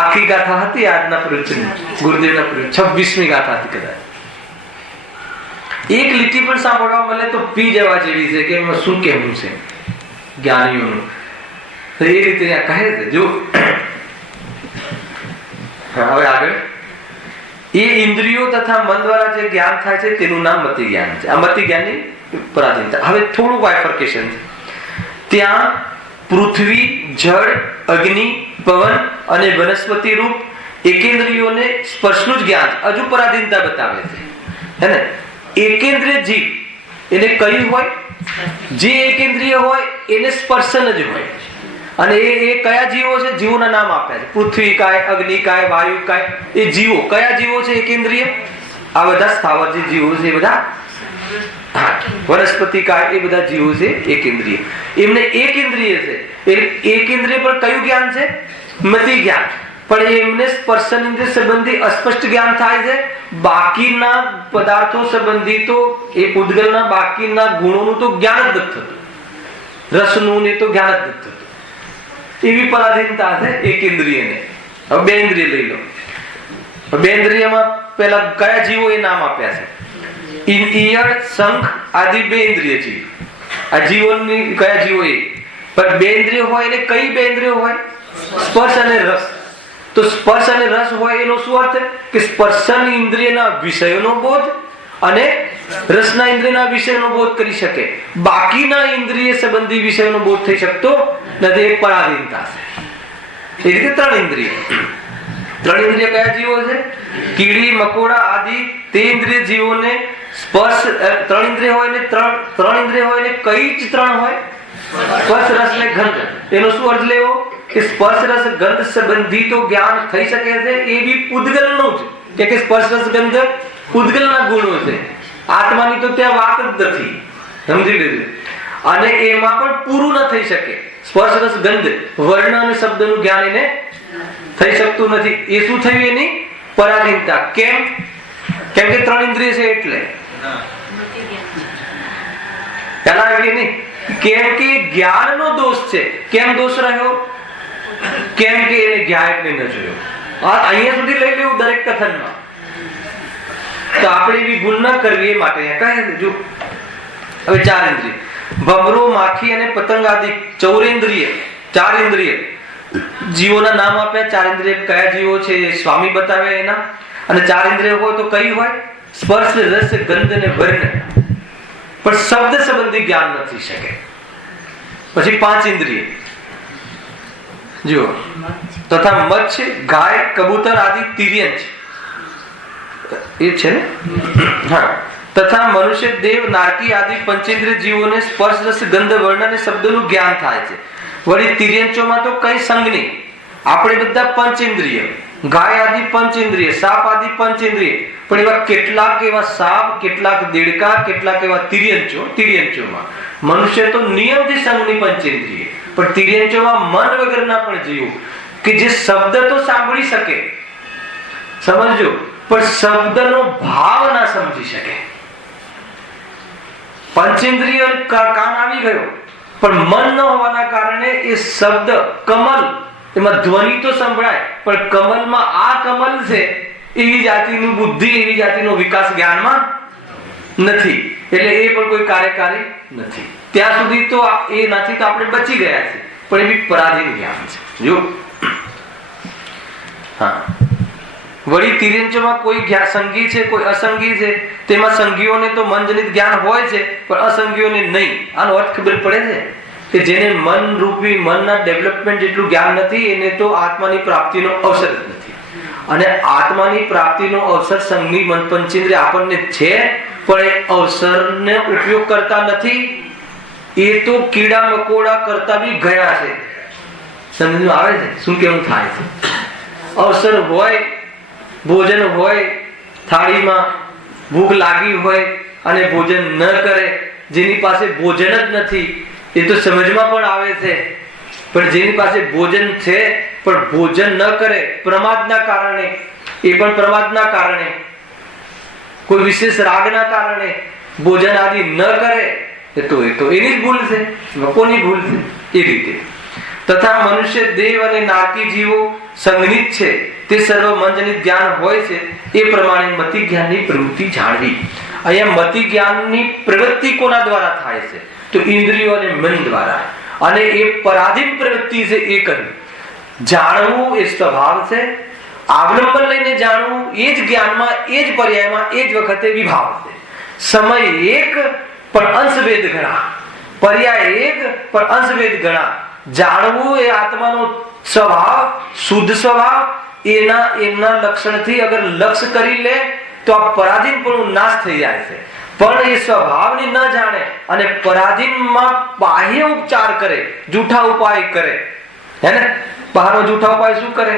આખી ગાથા હતી આજના પ્રવચન, ગુરુદેવના પ્રવચન 26મી ગાથા હતી કદાચ. એક લીટી પણ સાંભળવા મળે તો પી જવા જેવી છે કે એમાં શું કહેવું છે જ્ઞાનીઓનું. તો એ રીતે કહે છે. જો હવે આગળ એ ઇન્દ્રિયો તથા મન દ્વારા જે જ્ઞાન થાય છે તેનું નામ મતિ જ્ઞાન છે. આ મતિ જ્ઞાનની પરાધીનતા. હવે થોડું બાયફર્કેશન છે. ત્યાં પૃથ્વી, જળ, અગ્નિ, પવન અને વનસ્પતિ રૂપ એકેન્દ્રિયોને સ્પર્શનું જ જ્ઞાન, હજુ પરાધીનતા બતાવે છે, હે ને? એકેન્દ્રિય જીવ એને કયું હોય? જે એકેન્દ્રિય હોય એને સ્પર્શન જ હોય. અને એ કયા જીવો છે? જીવોના નામ આપ્યા છે. પૃથ્વી કાય, અગ્નિ કાય, વાયુ કાય, એ જીવો કયા જીવો છે? એકેન્દ્રિય. આ બધા સ્થાવર જે જીવો છે એ બધા, વનસ્પતિ કાય, એ બધા જીવો છે એકેન્દ્રિય. એમને એકેન્દ્રિય છે. એકેન્દ્રિય પર કયું જ્ઞાન છે? મતિ જ્ઞાન. પણ એમને સ્પર્શન ઇન્દ્રિય સંબંધી અસ્પષ્ટ જ્ઞાન થાય છે. બાકીના પદાર્થો સંબંધી તો એ પૂતગલના બાકીના ગુણોનું તો જ્ઞાન જ નથી થતું, રસનું ને તો જ્ઞાન જ નથી થતું. એવી પરાધીનતા છે એકેન્દ્રિયને. હવે બે ઇન્દ્રિય લઈ લો. બે ઇન્દ્રિયમાં પેલા કયા જીવો એ નામ આપ્યા છે? ઈયળ, શંખ આદિ બે ઇન્દ્રિય જીવ. આ જીવોની કયા જીવો? એ પણ બે ઇન્દ્રિય હોય એટલે કઈ બે ઇન્દ્રિય હોય? સ્પર્શ અને રસ. તો સ્પર્શ અને રસ હોય એનો શું અર્થ? કે સ્પર્શન ઇન્દ્રિયના વિષયોનો બોધ અને રસના ઇન્દ્રિયના વિષયનો બોધ કરી શકે. બાકીના ઇન્દ્રિય સંબંધી વિષયનો બોધ થઈ શકતો નથી. એ પરાધીનતા છે. એ રીતે ત્રણ ઇન્દ્રિય. ત્રણ ઇન્દ્રિય કયા જીવો છે? કીડી, મકોડા આદિ તે ઇન્દ્રિય જીવોને સ્પર્શ, ત્રણ ઇન્દ્રિય હોય ને ત્રણ ઇન્દ્રિય હોય ને કઈ જ ત્રણ હોય? સ્પર્શ, રસ ને ગંધ. એનો શું અર્થ લેવો? કે સ્પર્શ, રસ, ગંધ સંબંધી તો જ્ઞાન થઈ શકે છે. એ બી પૂતગલનું જ, કે સ્પર્શ, રસ, ગંધ પૂતગલના ગુણો છે. આત્માની તો ત્યાં વાત જ નથી. સમજી લીધું? અને એમાં પણ પૂરું ન થઈ શકે. સ્પર્શ, રસ, ગંધ, વર્ણ અને શબ્દનું જ્ઞાન એને થઈ શકતું નથી. એ શું થયું? એની પરાધીનતા. કેમ? કેમ કે ત્રણ ઇન્દ્રિય છે એટલે. પેલા આવી નહીં. કેમ કે જ્ઞાનનો દોષ છે. કેમ દોષ રહ્યો? કેમ કે એને જ્ઞાયકને ન જોયો. અહીંયા સુધી લઈ લેવું દરેક કથનમાં. તો આપણે એવી ભૂલ ન કરવી એ માટે કહે. જો હવે ચાર ઇન્દ્રિય, ભમરો, માખી અને પતંગ આદિ ચૌરેન્દ્રિય, ચાર ઇન્દ્રિય જીવોના નામ આપ્યા. ચાર ઇન્દ્રિય કયા જીવો છે એ સ્વામી બતાવે એના. અને ચાર ઇન્દ્રિય હોય તો કઈ હોય? સ્પર્શ, રસ, ગંધ અને વર્ણ. પણ શબ્દ સંબંધી જ્ઞાન નથી શકે. પછી પાંચ ઇન્દ્રિય જુઓ, તથા મચ્છ, ગાય, કબૂતર આદિ તિર્યંચ એ છે ને. હા. તથા મનુષ્ય, દેવ, નારકી આદિ પંચેન્દ્રિય જીવોને સ્પર્શ, રસ, ગંધ, વર્ણ અને શબ્દનું જ્ઞાન થાય છે. વળી તિર્યંચોમાં તો કઈ સંગ નહીં. આપણે બધા પંચેન્દ્રિય, ગાય આદિ પંચેન્દ્રિય, સાપ આદિ પંચેન્દ્રિય. પણ એવા કેટલાક એવા સાપ, કેટલાક દેડકા, કેટલાક એવા તિર્યંચોમાં મનુષ્ય તો નિયમથી સંગની પંચેન્દ્રિય, પણ તિર્યંચોમાં મન વગરના પણ જીવો કે જે શબ્દ તો સાંભળી શકે, સમજજો, પણ શબ્દનો ભાવ ના સમજી શકે. પંચેન્દ્રિય કાન આવી ગયો, પણ મન ન હોવાના કારણે એ શબ્દ કમલ, એમાં ધ્વનિ તો સંભળાય, પણ કમલમાં આ કમલ છે એવી જાતિનું બુદ્ધિ, એવી જાતિનો વિકાસ જ્ઞાનમાં નથી. એટલે એ પણ કોઈ કાર્યકારી નથી. ત્યાં સુધી તો એ નથી તો આપણે બચી ગયા છે. પણ એ બી પરાધીન જ્ઞાન છે. જો હા, વળી તિર્યંચોમાં કોઈ સંગી છે, કોઈ અસંગી છે. તેમાં સંગીઓને તો મનજનિત જ્ઞાન હોય છે, પણ અસંગીઓને નહીં. આનો અર્થ ખબર પડે છે કે જેને મન રૂપી, મનના ડેવલપમેન્ટ જેટલું જ્ઞાન નથી, એને તો આત્માની પ્રાપ્તિનો અવસર જ નથી. અને આત્માની પ્રાપ્તિનો અવસર સંગની મન પંચેન્દ્રિય આપણને છે, પણ એ અવસરને ઉપયોગ કરતા નથી. એ તો કીડા મકોડા કરતા બી ગયા છે. સમજ આવે છે શું કેવું થાય છે? અવસર હોય, ભોજન હોય, થાળીમાં ભૂખ લાગી હોય અને ભોજન ન કરે, જેની પાસે ભોજન જ નથી એ તો સમજમાં પણ આવે છે. પણ જેની પાસે ભોજન છે પણ ભોજન ન કરે, પ્રમાદના કારણે, એ પણ પ્રમાદના કારણે, કોઈ વિશેષ રાગના કારણે ભોજન આદિ ન કરે, એ તો એની જ ભૂલ છે, લોકોની ભૂલ છે. એ રીતે તથા મનુષ્ય, દેવ અને નારકી જીવો સંગનિત છે, તે સર્વ મનજનિત જ્ઞાન હોય છે. એ પ્રમાણે મતિ જ્ઞાનની પ્રવૃત્તિ જાણવી. અહીંયા મતિ જ્ઞાનની પ્રવૃત્તિ કોના દ્વારા થાય છે? તો ઇન્દ્રિયો અને મન દ્વારા. અને એ પરાધીન પ્રવૃત્તિ છે. એ કરવી, જાણવું એ સ્વભાવ છે. અવલંબન લઈને જાણવું એ જ જ્ઞાનમાં, એ જ પર્યાયમાં, એ જ વખતે વિભાવ છે. સમય એક પણ અંશભેદ ગણા, પર્યાય એક પણ અંશભેદ ગણા. જાણવું એ આત્માનો સ્વભાવ, શુદ્ધ સ્વભાવ, એના લક્ષણથી અગર લક્ષ કરી લે તો આ પરાધીનપણું નાશ થઈ જાય છે. પણ એ સ્વભાવની ન જાણે અને પરાધીનમાં બાહ્ય ઉપચાર કરે, જૂઠા ઉપાય કરે. હે ને? બહારનો જૂઠા ઉપાય શું કરે?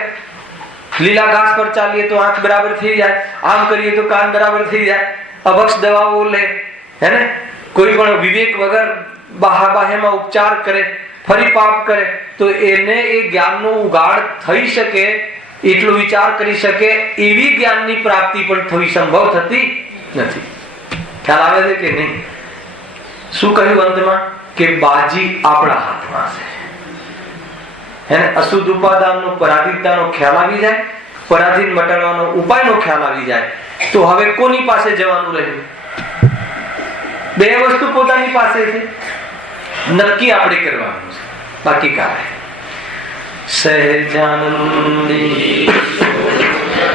લીલા ઘાસ પર ચાલીએ તો આંખ બરાબર થઈ જાય, આમ કરીએ તો કાન બરાબર થઈ જાય, અભક્ષ દવાઓ લે, હે ને? કોઈ પણ વિવેક વગર બાહ્યમાં ઉપચાર કરે, ફરી પાપ કરે, તો એને એ જ્ઞાનનો ઉગાડ થઈ શકે, એટલો વિચાર કરી શકે એવી જ્ઞાનની પ્રાપ્તિ પણ થવી સંભવ થતી નથી. ખ્યાલ આવે છે કે નહીં? શું કહ્યું અંતમાં? કે બાજી આપણા હાથમાં છે. એને અશુદ્ધ ઉપાદાનનો પરાધીનતાનો ખ્યાલ આવી જાય, પરાધીન મટાડવાનો ઉપાયનો ખ્યાલ આવી જાય, તો હવે કોની પાસે જવાનું રહ્યું? બે વસ્તુ પોતાની પાસે છે, નક્કી આપણે કરવાનું છે, બાકી કાંઈ. સહેજાનંદી